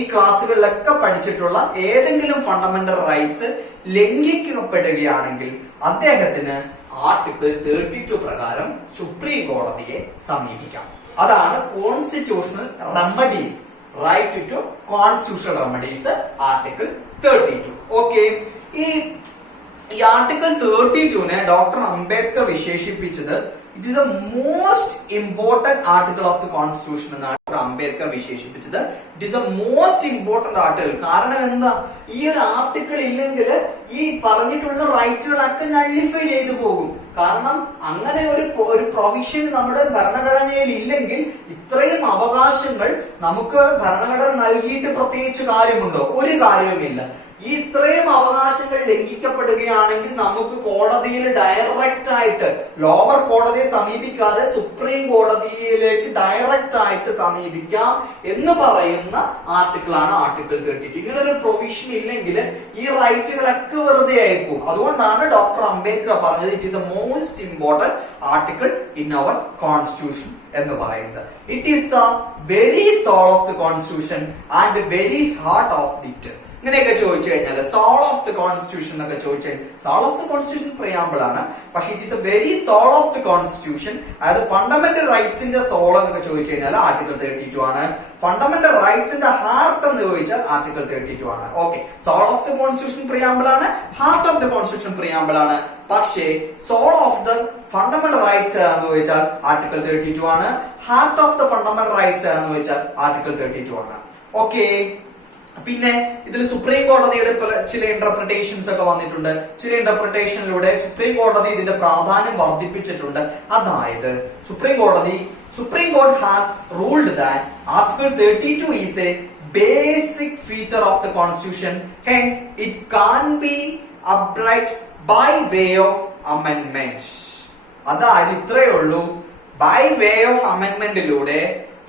ഈ ക്ലാസ്സുകളിലൊക്കെ പഠിച്ചിട്ടുള്ള ഏതെങ്കിലും ഫണ്ടമെന്റൽ റൈറ്റ്സ് ലംഘിക്കപ്പെടുകയാണെങ്കിൽ അദ്ദേഹത്തിന് ആർട്ടിക്കിൾ 32 പ്രകാരം സുപ്രീം കോടതിയെ സമീപിക്കാം. അതാണ് constitutional remedies, right to constitutional remedies article 32. Okay, ഈ ആർട്ടിക്കിൾ 32നെ ഡോക്ടർ അംബേദ്കർ വിശേഷിപ്പിച്ചത് it is a most important article of the constitution എന്നാണ് ഡോക്ടർ അംബേദ്കർ വിശേഷിപ്പിച്ചത്. It is a most important article. കാരണം എന്താ, ഈ ഒരു ആർട്ടിക്കിൾ ഇല്ലെങ്കിൽ ഈ പറഞ്ഞിട്ടുള്ള റൈറ്റുകളൊക്കെ നള്ളിഫൈ ചെയ്തു പോകും. കാരണം അങ്ങനെ ഒരു പ്രൊവിഷൻ നമ്മുടെ ഭരണഘടനയിൽ ഇല്ലെങ്കിൽ ഇത്രയും അവകാശങ്ങൾ നമുക്ക് ഭരണഘടന നൽകിയിട്ട് പ്രത്യേകിച്ച് കാര്യമുണ്ടോ? ഒരു കാര്യവുമില്ല. ഈ ഇത്രയും അവകാശങ്ങൾ ലംഘിക്കപ്പെടുകയാണെങ്കിൽ നമുക്ക് കോടതിയിൽ ഡയറക്റ്റ് ആയിട്ട് ലോവർ കോടതിയെ സമീപിക്കാതെ സുപ്രീം കോടതിയിലേക്ക് ഡയറക്റ്റ് ആയിട്ട് സമീപിക്കാം എന്ന് പറയുന്ന ആർട്ടിക്കിളാണ് ആർട്ടിക്കിൾ 32. ഇങ്ങനെ ഒരു പ്രൊവിഷൻ ഇല്ലെങ്കിൽ ഈ റൈറ്റുകളൊക്കെ വെറുതെ ആയിപ്പോകും. അതുകൊണ്ടാണ് ഡോക്ടർ അംബേദ്കർ പറഞ്ഞത് it is a most important article in our constitution എന്ന് പറയുന്നത്. It is the very soul of the constitution and very heart of it. ഇങ്ങനെയൊക്കെ ചോദിച്ചു കഴിഞ്ഞാൽ സോൾ ഓഫ് ദി കോൺസ്റ്റിറ്റ്യൂഷൻ എന്നൊക്കെ ചോദിച്ചാൽ soul of the constitution preamble ആണ്. പക്ഷെ it is a very soul of the constitution. അതായത് ഫണ്ടമെന്റൽ റൈറ്റ്സിന്റെ soul എന്നൊക്കെ ചോദിച്ചു കഴിഞ്ഞാൽ ആർട്ടിക്കിൾ 32 ആണ്. ഫണ്ടമെന്റൽ റൈറ്റ്സിന്റെ ഹാർട്ട് എന്ന് ചോദിച്ചാൽ ആർട്ടിക്കിൾ 32 ആണ്. Okay, soul of the constitution preamble ആണ്, heart of the constitution preamble ആണ്. പക്ഷേ soul of the fundamental rights എന്ന് ചോദിച്ചാൽ ആർട്ടിക്കിൾ 32 ആണ്. Heart of the fundamental rights എന്ന് ചോദിച്ചാൽ ആർട്ടിക്കിൾ 32 ആണ്. ഓക്കെ, പിന്നെ ഇതിൽ സുപ്രീം കോടതിയുടെ ചില ഇന്റർപ്രിട്ടേഷൻസ് ഒക്കെ വന്നിട്ടുണ്ട്. ചില ഇന്റർപ്രിട്ടേഷനിലൂടെ സുപ്രീം കോടതി ഇതിന്റെ പ്രാധാന്യം വർദ്ധിപ്പിച്ചിട്ടുണ്ട്. അതായത് supreme court has ruled that article 32 is a basic feature of the constitution. Hence it can be abrogated by way of amendment. അതായത് ഇത്രയേ ഉള്ളൂ, ബൈ വേ ഓഫ് അമെൻഡ്മെന്റിലൂടെ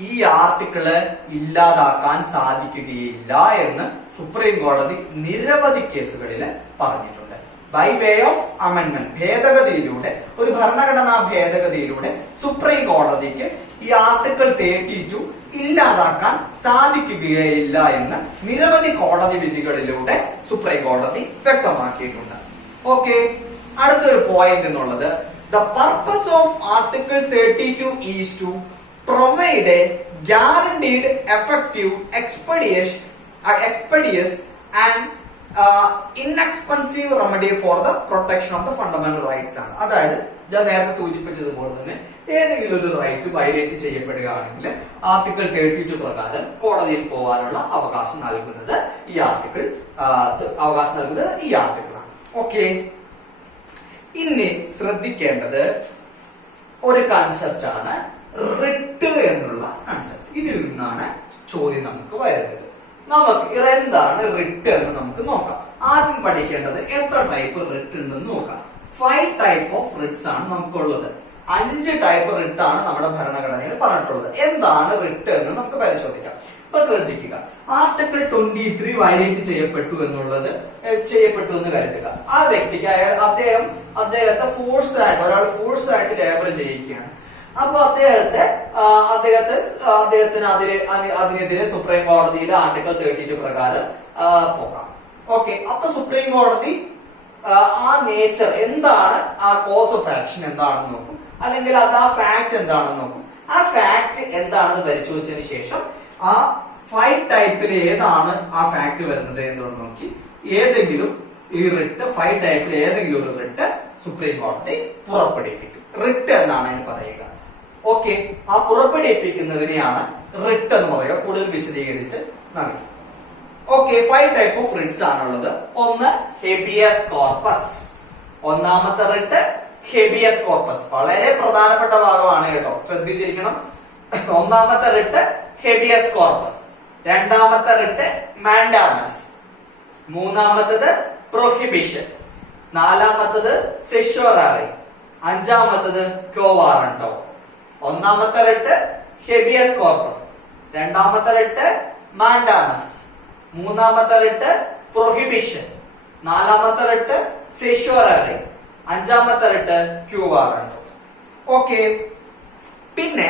ഈ ആർട്ടിക്കിള് ഇല്ലാതാക്കാൻ സാധിക്കുകയില്ല എന്ന് സുപ്രീം കോടതി നിരവധി കേസുകളിൽ പറഞ്ഞിട്ടുണ്ട്. ബൈ വേ ഓഫ് അമെൻഡ്മെന്റ്, ഭേദഗതിയിലൂടെ, ഒരു ഭരണഘടനാ ഭേദഗതിയിലൂടെ സുപ്രീം കോടതിക്ക് ഈ ആർട്ടിക്കിൾ 32 ഇല്ലാതാക്കാൻ സാധിക്കുകയില്ല എന്ന് നിരവധി കോടതി വിധികളിലൂടെ സുപ്രീം കോടതി വ്യക്തമാക്കിയിട്ടുണ്ട്. ഓക്കെ, അടുത്തൊരു പോയിന്റ് എന്നുള്ളത് the purpose of article 32 is to provide a guaranteed effective expeditious and inexpensive remedy for the protection of the fundamental rights ആണ്. അതായത് ഞാൻ നേരത്തെ സൂചിപ്പിച്ചതുപോലെ തന്നെ ഏതെങ്കിലും ഒരു റൈറ്റ് വയലേറ്റ് ചെയ്യപ്പെടുകയാണെങ്കിൽ ആർട്ടിക്കിൾ 32 പ്രകാരം കോടതിയിൽ പോകാനുള്ള അവകാശം നൽകുന്നത് ഈ ആർട്ടിക്കിളാണ്. ഓക്കെ, ഇനി ശ്രദ്ധിക്കേണ്ടത് ഒരു കൺസെപ്റ്റ് ആണ് റിട്ട് എന്നുള്ള കൺസെപ്റ്റ്. ഇതിൽ നിന്നാണ് ചോദ്യം നമുക്ക് വരുന്നത്. നമുക്ക് എന്താണ് റിട്ട് എന്ന് നമുക്ക് നോക്കാം. ആദ്യം പഠിക്കേണ്ടത് എത്ര ടൈപ്പ് റിട്ട് ഉണ്ടെന്ന് നോക്കാം. 5 ടൈപ്പ് ഓഫ് റിട്സ് ആണ് നമുക്കുള്ളത്. 5 ടൈപ്പ് റിട്ട് ആണ് നമ്മുടെ ഭരണഘടനയിൽ പറഞ്ഞിട്ടുള്ളത്. എന്താണ് റിട്ട് എന്ന് നമുക്ക് പരിശോധിക്കാം. ഇപ്പൊ ശ്രദ്ധിക്കുക, ആർട്ടിക്കിൾ 23 വയലേറ്റ് ചെയ്യപ്പെട്ടു എന്ന് കരുതുക. ആ വ്യക്തിക്ക് അദ്ദേഹത്തെ ഫോഴ്സ് ആയിട്ട് ഒരാൾ ഫോഴ്സ് ആയിട്ട് ലേബർ ചെയ്യിക്കുകയാണ്. അപ്പൊ അതിനെതിരെ സുപ്രീം കോടതിയിൽ ആർട്ടിക്കിൾ 32 പ്രകാരം പോകാം. ഓക്കെ, അപ്പൊ സുപ്രീം കോടതി ആ നേച്ചർ എന്താണ്, ആ കോസ് ഓഫ് ആക്ഷൻ എന്താണെന്ന് നോക്കും, അല്ലെങ്കിൽ അത് ആ ഫാക്ട് എന്താണെന്ന് നോക്കും. ആ ഫാക്ട് എന്താണെന്ന് പരിശോധിച്ചതിന് ശേഷം ആ 5 ടൈപ്പിൽ ഏതാണ് ആ ഫാക്ട് വരുന്നത് എന്നുള്ളത് നോക്കി ഏതെങ്കിലും ഈ റിട്ട് 5 ടൈപ്പിൽ ഏതെങ്കിലും ഒരു റിട്ട് സുപ്രീം കോടതി പുറപ്പെടുവിപ്പിക്കും. റിട്ട് എന്നാണ് അതിന് പറയുക. ഓക്കെ, ആ പുറപ്പെടുവിപ്പിക്കുന്നതിനെയാണ് റിട്ട് എന്ന് പറയുക. കൂടുതൽ വിശദീകരിച്ച് നൽകി. ഓക്കെ, 5 ടൈപ്പ് ഓഫ് റിട്ട്സ് ആണുള്ളത്. ഒന്ന് ഹേബിയസ് കോർപ്പസ്. ഒന്നാമത്തെ റിട്ട് ഹേബിയസ് കോർപ്പസ്. വളരെ പ്രധാനപ്പെട്ട ഭാഗമാണ് കേട്ടോ, ശ്രദ്ധിച്ചിരിക്കണം. ഒന്നാമത്തെ റിട്ട് ഹേബിയസ് കോർപ്പസ്. രണ്ടാമത്തെ റിട്ട് മാൻഡാമസ്. മൂന്നാമത്തത് പ്രൊഹിബിഷൻ. നാലാമത്തത് സെഷ്വറാറി. അഞ്ചാമത്തത് ക്വോ വാറന്റോ. ഒന്നാമത്തെ റിട്ട് ഹേബിയസ് കോർപ്പസ്. രണ്ടാമത്തെ റിട്ട് മാൻഡാമസ്. മൂന്നാമത്തെ റിട്ട് പ്രൊഹിബിഷൻ. നാലാമത്തെ റിട്ട് സെഷ്വറാറി. അഞ്ചാമത്തെ റിട്ട് ക്വോ വാറന്റോ. ഓക്കെ, പിന്നെ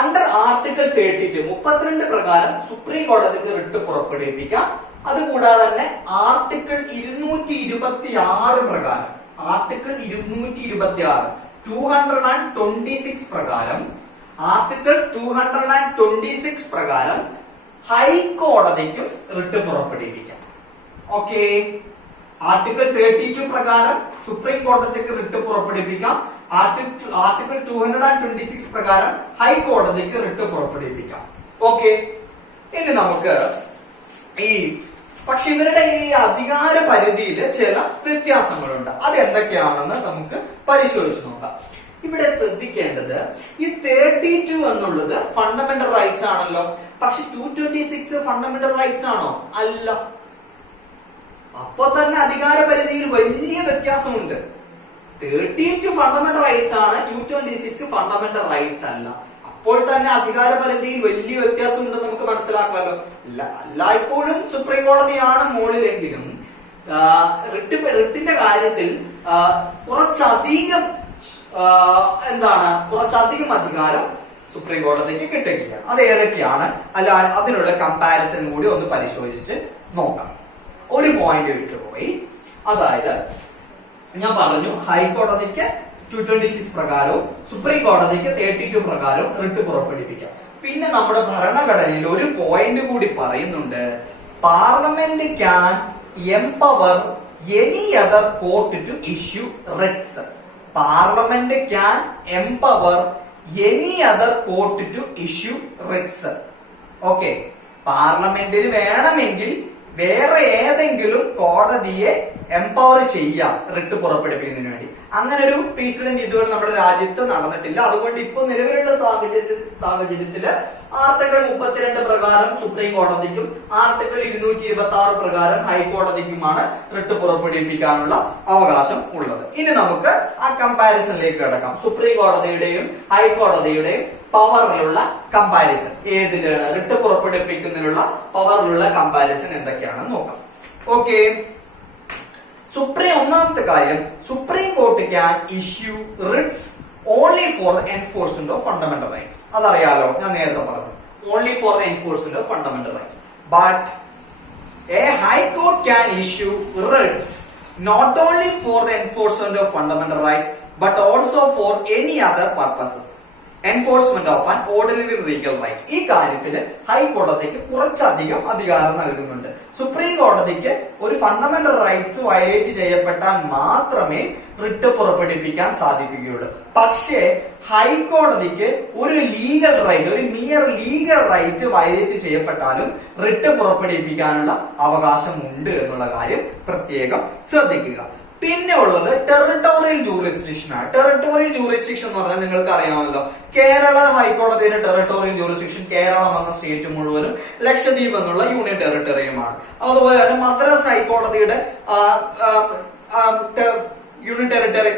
അണ്ടർ ആർട്ടിക്കിൾ 32 പ്രകാരം സുപ്രീം കോടതിക്ക് റിട്ട് പുറപ്പെടുവിപ്പിക്കാം. അതുകൂടാതെ തന്നെ ആർട്ടിക്കിൾ 226 പ്രകാരം, ആർട്ടിക്കിൾ 226 പ്രകാരം, ആർട്ടിക്കിൾ 226 പ്രകാരം ഹൈക്കോടതിക്കും റിട്ട് പുറപ്പെടുവിപ്പിക്കാം. ഓക്കെ, ആർട്ടിക്കിൾ 32 പ്രകാരം സുപ്രീം കോടതിക്ക് റിട്ട് പുറപ്പെടുവിപ്പിക്കാം. ആർട്ടിക്കിൾ 226 പ്രകാരം ഹൈക്കോടതിക്ക് റിട്ട് പുറപ്പെടുവിപ്പിക്കാം. ഓക്കെ, ഇനി നമുക്ക് പക്ഷെ ഇവരുടെ ഈ അധികാര പരിധിയിൽ ചില വ്യത്യാസങ്ങളുണ്ട്. അത് എന്തൊക്കെയാണെന്ന് നമുക്ക് പരിശോധിച്ച് നോക്കാം. ഇവിടെ ശ്രദ്ധിക്കേണ്ടത് ഈ 32 എന്നുള്ളത് ഫണ്ടമെന്റൽ റൈറ്റ്സ് ആണല്ലോ. പക്ഷെ 226 ഫണ്ടമെന്റൽ റൈറ്റ്സ് ആണോ? അല്ല. അപ്പൊ തന്നെ അധികാര പരിധിയിൽ വലിയ വ്യത്യാസമുണ്ട്. 32 ഫണ്ടമെന്റൽ റൈറ്റ്സ് ആണ്, 226 ഫണ്ടമെന്റൽ റൈറ്റ്സ് അല്ല. അപ്പോൾ തന്നെ അധികാര പരിധിയിൽ വലിയ വ്യത്യാസം ഉണ്ടെന്ന് നമുക്ക് മനസ്സിലാക്കാമല്ലോ. എല്ലായ്പ്പോഴും സുപ്രീം കോടതിയാണ് മുകളിലെങ്കിലും റിട്ടിന്റെ കാര്യത്തിൽ കുറച്ചധികം അധികാരം സുപ്രീം കോടതിക്ക് കിട്ടുകയാണ്. അത് ഏതൊക്കെയാണ്, അല്ല അതിനുള്ള കമ്പാരിസൺ കൂടി ഒന്ന് പരിശോധിച്ച് നോക്കാം. ഒരു പോയിന്റ് വിട്ടുപോയി. അതായത് ഞാൻ പറഞ്ഞു ഹൈക്കോടതിക്ക് 226 പ്രകാരവും സുപ്രീം കോടതിക്ക് 32 പ്രകാരവും റിട്ട് പുറപ്പെടുവിപ്പിക്കാം. പിന്നെ നമ്മുടെ ഭരണഘടനയിൽ ഒരു പോയിന്റ് കൂടി പറയുന്നുണ്ട്. Parliament can empower any other court to issue writs. Parliament can empower any other court to issue writs. Okay, പാർലമെന്റിന് വേണമെങ്കിൽ വേറെ ഏതെങ്കിലും കോടതിയെ എംപവർ ചെയ്യാം റിട്ട് പുറപ്പെടുവിക്കുന്നതിന് വേണ്ടി. അങ്ങനെ ഒരു പ്രസിഡന്റ് ഇതുവരെ നമ്മുടെ രാജ്യത്ത് നടന്നിട്ടില്ല. അതുകൊണ്ട് ഇപ്പൊ നിലവിലുള്ള സാഹചര്യത്തില് ആർട്ടിക്കിൾ 32 പ്രകാരം സുപ്രീം കോടതിക്കും ആർട്ടിക്കിൾ 226 പ്രകാരം ഹൈക്കോടതിക്കുമാണ് റിട്ട് പുറപ്പെടുവിപ്പിക്കാനുള്ള അവകാശം ഉള്ളത്. ഇനി നമുക്ക് ആ കമ്പാരിസണിലേക്ക് കിടക്കാം. സുപ്രീം കോടതിയുടെയും ഹൈക്കോടതിയുടെയും പവറിലുള്ള കമ്പാരിസൺ. ഏതിലാണ് റിട്ട് പുറപ്പെടുവിപ്പിക്കുന്നതിനുള്ള പവറിലുള്ള കമ്പാരിസൺ എന്തൊക്കെയാണെന്ന് നോക്കാം. ഓക്കെ, ഒന്നാമത്തെ കാര്യം, supreme court can issue writs only for the enforcement of fundamental rights. അതറിയാലോ, ഞാൻ നേരത്തെ പറഞ്ഞു, only for the enforcement of fundamental rights. But a high court can issue writs not only for the enforcement of fundamental rights but also for any other purposes. Enforcement of an ordinary legal right. ഈ കാര്യത്തില് ഹൈക്കോടതിക്ക് കുറച്ചധികം അധികാരം നൽകുന്നുണ്ട്. Supreme കോടതിക്ക് ഒരു fundamental rights violate ചെയ്യപ്പെട്ടാൽ മാത്രമേ writ പുറപ്പെടുവിപ്പിക്കാൻ സാധിക്കുകയുള്ളൂ. പക്ഷേ ഹൈക്കോടതിക്ക് ഒരു ലീഗൽ റൈറ്റ്, ഒരു മിയർ ലീഗൽ റൈറ്റ് വയലേറ്റ് ചെയ്യപ്പെട്ടാലും റിട്ട് പുറപ്പെടുവിപ്പിക്കാനുള്ള അവകാശമുണ്ട് എന്നുള്ള കാര്യം പ്രത്യേകം ശ്രദ്ധിക്കുക. പിന്നെ ഉള്ളത് ടെറിട്ടോറിയൽ ജൂറിസ്ഡിക്ഷൻ ആണ്. ടെറിട്ടോറിയൽ ജൂറിസ്ഡിക്ഷൻ എന്ന് പറഞ്ഞാൽ നിങ്ങൾക്ക് അറിയാമല്ലോ, കേരള ഹൈക്കോടതിയുടെ ടെറിട്ടോറിയൽ ജൂറിസ്ഡിക്ഷൻ കേരളം എന്ന സ്റ്റേറ്റ് മുഴുവനും ലക്ഷദ്വീപ് എന്നുള്ള യൂണിയൻ ടെറിട്ടറിയുമാണ്. അതുപോലെ തന്നെ മദ്രാസ് ഹൈക്കോടതിയുടെ യൂണിയൻ ടെറിട്ടറി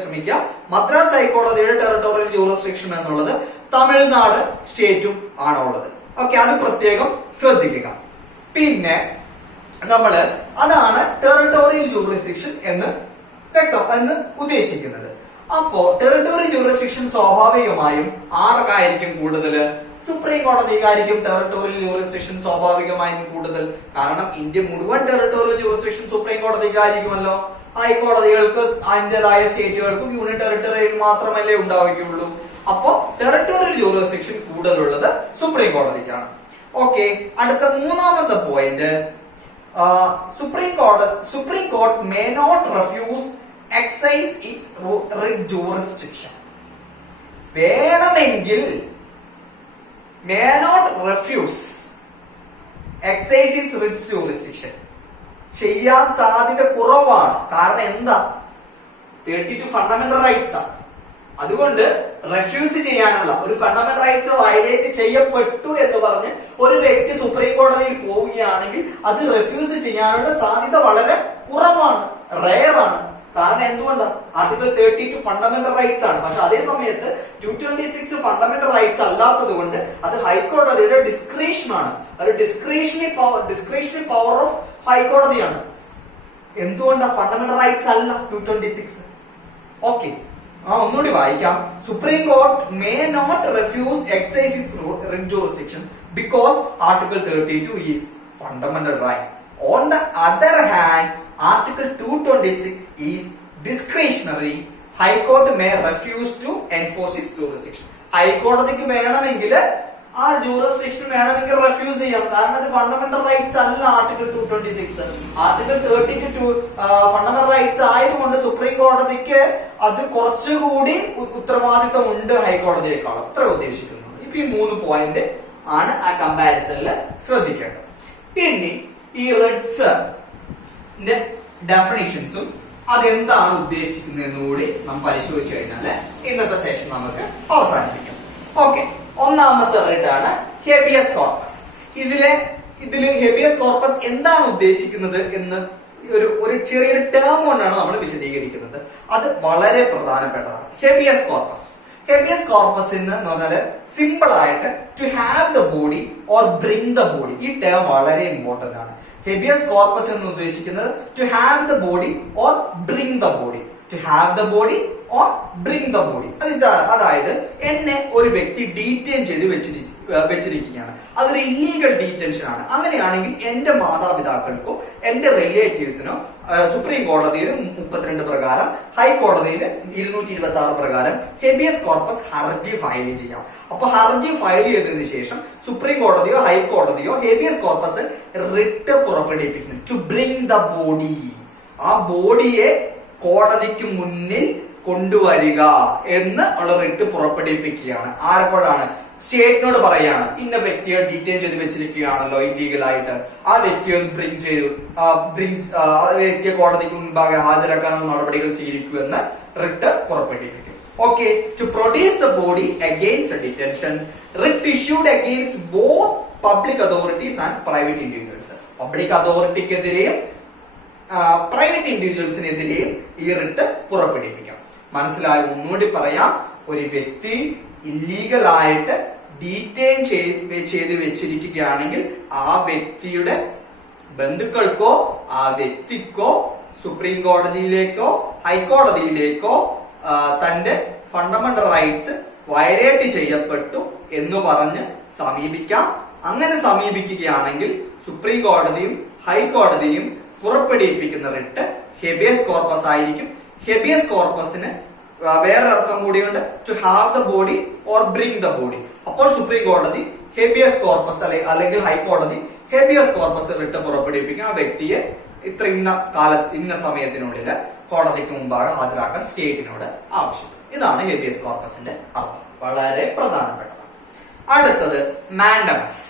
ശ്രമിക്കുക. മദ്രാസ് ഹൈക്കോടതിയുടെ ടെറിട്ടോറിയൽ ജൂറിസ്ഡിക്ഷൻ എന്നുള്ളത് തമിഴ്നാട് സ്റ്റേറ്റും ആണുള്ളത്. ഓക്കെ, അത് പ്രത്യേകം ശ്രദ്ധിക്കുക. പിന്നെ നമ്മള് അതാണ് ടെറിട്ടോറിയൽ ജൂറിസ്ഡിക്ഷൻ എന്ന് ഉദ്ദേശിക്കുന്നത്. അപ്പോ ടെറിട്ടോറിയൽ ജൂറിസ്ഡിക്ഷൻ സ്വാഭാവികമായും ആർക്കായിരിക്കും കൂടുതൽ? സുപ്രീം കോടതിക്കായിരിക്കും ടെറിട്ടോറിയൽ ജൂറിസ്ഡിക്ഷൻ സ്വാഭാവികമായും കൂടുതൽ. കാരണം ഇന്ത്യ മുഴുവൻ ടെറിട്ടോറിയൽ ജൂറിസ്ഡിക്ഷൻ സുപ്രീം കോടതിക്കായിരിക്കുമല്ലോ. ഹൈക്കോടതികൾക്ക് അതിന്റേതായ സ്റ്റേറ്റുകൾക്കും യൂണിയൻ ടെറിട്ടറിയിൽ മാത്രമല്ലേ ഉണ്ടാവുകയുള്ളൂ. അപ്പോ ടെറിട്ടോറിയൽ ജൂറിസ്ഡിക്ഷൻ കൂടുതലുള്ളത് സുപ്രീം കോടതിക്കാണ്. ഓക്കെ, അടുത്ത മൂന്നാമത്തെ point, supreme court may not refuse exercise its writ jurisdiction. വേണമെങ്കിൽ may not refuse exercise its writ jurisdiction ചെയ്യാൻ സാധ്യത കുറവാണ്. കാരണം എന്താ? 32 ഫണ്ടമെന്റൽ റൈറ്റ്സ് ആണ്. അതുകൊണ്ട് റെഫ്യൂസ് ചെയ്യാനുള്ള ഒരു ഫണ്ടമെന്റൽ റൈറ്റ്സ് വയലേറ്റ് ചെയ്യപ്പെട്ടു എന്ന് പറഞ്ഞ് ഒരു വ്യക്തി സുപ്രീം കോടതിയിൽ പോവുകയാണെങ്കിൽ അത് റെഫ്യൂസ് ചെയ്യാനുള്ള സാധ്യത വളരെ കുറവാണ്, റെയർ ആണ്. കാരണം എന്തുകൊണ്ടാണ്? ആർട്ടിക്കിൾ 32 ഫണ്ടമെന്റൽ റൈറ്റ്സ് ആണ്. പക്ഷെ അതേ സമയത്ത് 226 ഫണ്ടമെന്റൽ റൈറ്റ്സ് അല്ലാത്തത് കൊണ്ട് അത് ഹൈക്കോടതിയുടെ ഡിസ്ക്രിപ്ഷൻ ആണ്. ഒരു ഡിസ്ക്രിപ്ഷണറി പവർ ഓഫ് ഹൈക്കോടതിയാണ്. എന്തുകൊണ്ടാണ്? ഫണ്ടമെന്റൽ റൈറ്റ്സ് അല്ല 226. ഓക്കെ, ഒന്നുകൂടി വായിക്കാം. Supreme court may not refuse exercise writ jurisdiction because article 32 is fundamental rights. On the other hand article 226 is discretionary. High court may refuse to enforce its jurisdiction. ഹൈക്കോടതിക്ക് വേണമെങ്കിൽ ആ jurisdiction വേണമെങ്കിൽ refuse ചെയ്യാം. കാരണം അത് ഫണ്ടമെന്റൽ റൈറ്റ്സ് അല്ല article 226. Article 32 fundamental rights ആയതുകൊണ്ട് supreme കോടതിക്ക് അത് കുറച്ചുകൂടി ഉത്തരവാദിത്വം ഉണ്ട് ഹൈക്കോടതിയേക്കാൾ. അത്ര ഉദ്ദേശിക്കുന്നു. ഇപ്പൊ ഈ 3 പോയിന്റ് ആണ് ആ കമ്പാരിസണിൽ ശ്രദ്ധിക്കേണ്ടത്. ഇനി ഈ റിട്സ് ഡെഫിനിഷൻസും അതെന്താണ് ഉദ്ദേശിക്കുന്നത് എന്നുകൂടി നാം പരിശോധിച്ചു കഴിഞ്ഞാല് ഇന്നത്തെ സെഷൻ നമുക്ക് അവസാനിപ്പിക്കാം. ഓക്കെ, ഒന്നാമത്തെ റിട്ട് ആണ് ഹേബിയസ് കോർപ്പസ്. ഇതില് ഹേബിയസ് കോർപ്പസ് എന്താണ് ഉദ്ദേശിക്കുന്നത് എന്ന് ഒരു ചെറിയൊരു ടേം കൊണ്ടാണ് നമ്മൾ വിശദീകരിക്കുന്നത്. അത് വളരെ പ്രധാനപ്പെട്ടതാണ്. ഹേബിയസ് കോർപ്പസ് എന്ന് പറഞ്ഞാല് സിമ്പിൾ ആയിട്ട് to have the body or bring the body. ഈ ടേം വളരെ ഇമ്പോർട്ടന്റ് ആണ്. ഹേബിയസ് കോർപ്പസ് എന്ന് ഉദ്ദേശിക്കുന്നത് to have the body or bring the body. To have the body or bring the body. അതായത് എന്നെ ഒരു വ്യക്തി ഡീറ്റെയിൻ ചെയ്ത് വെച്ചിരിക്കുകയാണ്. അതൊരു ഇല്ലീഗൽ ഡീറ്റൻഷൻ ആണ്. അങ്ങനെയാണെങ്കിൽ എന്റെ മാതാപിതാക്കൾക്കോ എന്റെ റിലേറ്റീവ്സിനോ സുപ്രീം കോടതിയിൽ 32 പ്രകാരം ഹൈക്കോടതിയിൽ 226 പ്രകാരം ഹേബിയസ് കോർപ്പസ് ഹർജി ഫയൽ ചെയ്യാം. അപ്പൊ ഹർജി ഫയൽ ചെയ്തതിനു ശേഷം സുപ്രീം കോടതിയോ ഹൈക്കോടതിയോ ഹേബിയസ് കോർപ്പസ് റിട്ട് പുറപ്പെടുവിപ്പിക്കുന്നു. To bring the body. ആ ബോഡിയെ കോടതിക്ക് മുന്നിൽ കൊണ്ടുവരിക എന്ന് ഉള്ള റിട്ട് പുറപ്പെടുവിപ്പിക്കുകയാണ്. ആരെപ്പോഴാണ്? സ്റ്റേറ്റിനോട് പറയാണ്, ഇന്ന വ്യക്തിയെ ഡീറ്റെയിൽ ചെയ്ത് വെച്ചിരിക്കുകയാണല്ലോ ഇല്ലീഗൽ ആയിട്ട്, ആ വ്യക്തിയെ വ്യക്തിയെ കോടതിക്ക് മുൻപാകെ ഹാജരാക്കാനുള്ള നടപടികൾ സ്വീകരിക്കുമെന്ന് റിട്ട് പുറപ്പെടുവിപ്പിക്കും. Okay, to produce the body against detention. Writ issued against both public authorities and private individuals. Public അതോറിറ്റിക്കെതിരെയും പ്രൈവറ്റ് ഇൻഡിവിജ്വൽസിനെതിരെയും ഈ റിട്ട് പുറപ്പെടുവിപ്പിക്കാം. മനസ്സിലായി? ഒന്നുകൂടി പറയാം. ഒരു വ്യക്തി ഇല്ലീഗൽ ആയിട്ട് ഡീറ്റെയിൻ ചെയ്ത് വെച്ചിരിക്കുകയാണെങ്കിൽ ആ വ്യക്തിയുടെ ബന്ധുക്കൾക്കോ ആ വ്യക്തിക്കോ സുപ്രീം കോടതിയിലേക്കോ ഹൈക്കോടതിയിലേക്കോ തന്റെ ഫണ്ടമെന്റൽ റൈറ്റ്സ് വയലേറ്റ് ചെയ്യപ്പെട്ടു എന്ന് പറഞ്ഞ് സമീപിക്കാം. അങ്ങനെ സമീപിക്കുകയാണെങ്കിൽ സുപ്രീം കോടതിയും ഹൈക്കോടതിയും പുറപ്പെടുവിപ്പിക്കുന്ന റിട്ട് ഹേബിയസ് കോർപ്പസ് ആയിരിക്കും. ഹേബിയസ് കോർപ്പസിന് വേറൊരർത്ഥം കൂടിയുണ്ട്, to have the body or bring the body. അപ്പോൾ സുപ്രീം കോടതി ഹേബിയസ് കോർപ്പസ് അല്ലെങ്കിൽ ഹൈക്കോടതി ഹേബിയസ് കോർപ്പസ് റിട്ട് പുറപ്പെടുവിപ്പിക്കും. ആ വ്യക്തിയെ ഇന്ന സമയത്തിനുള്ളിൽ കോടതിക്ക് മുമ്പാകെ ഹാജരാക്കാൻ സ്റ്റേറ്റിനോട് ആവശ്യപ്പെടും. ഇതാണ് ഹേബിയസ് കോർപ്പസിന്റെ അർത്ഥം. വളരെ പ്രധാനപ്പെട്ടതാണ്. അടുത്തത് mandamus.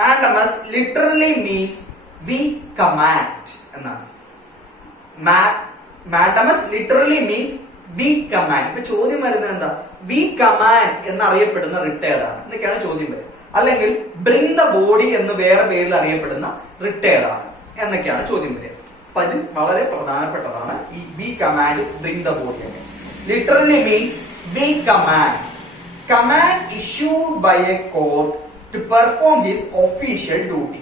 Mandamus literally means we command എന്നാണ്. Mandamus literally means we command. ഇപ്പൊ ചോദ്യം വരുന്നത് എന്താ? വി കമാൻഡ് എന്നറിയപ്പെടുന്ന റിട്ട് ഏതാണ് എന്നൊക്കെയാണ് ചോദ്യം വരിക. അല്ലെങ്കിൽ ബ്രിങ് ദ ബോഡി എന്ന് വേറെ പേരിൽ അറിയപ്പെടുന്ന റിട്ട് ഏതാണ് എന്നൊക്കെയാണ് ചോദ്യം വരിക. വളരെ പ്രധാനപ്പെട്ടതാണ് ഈ we command bring the body ഒക്കെ. Literally means we command issued by a court to perform his official duty.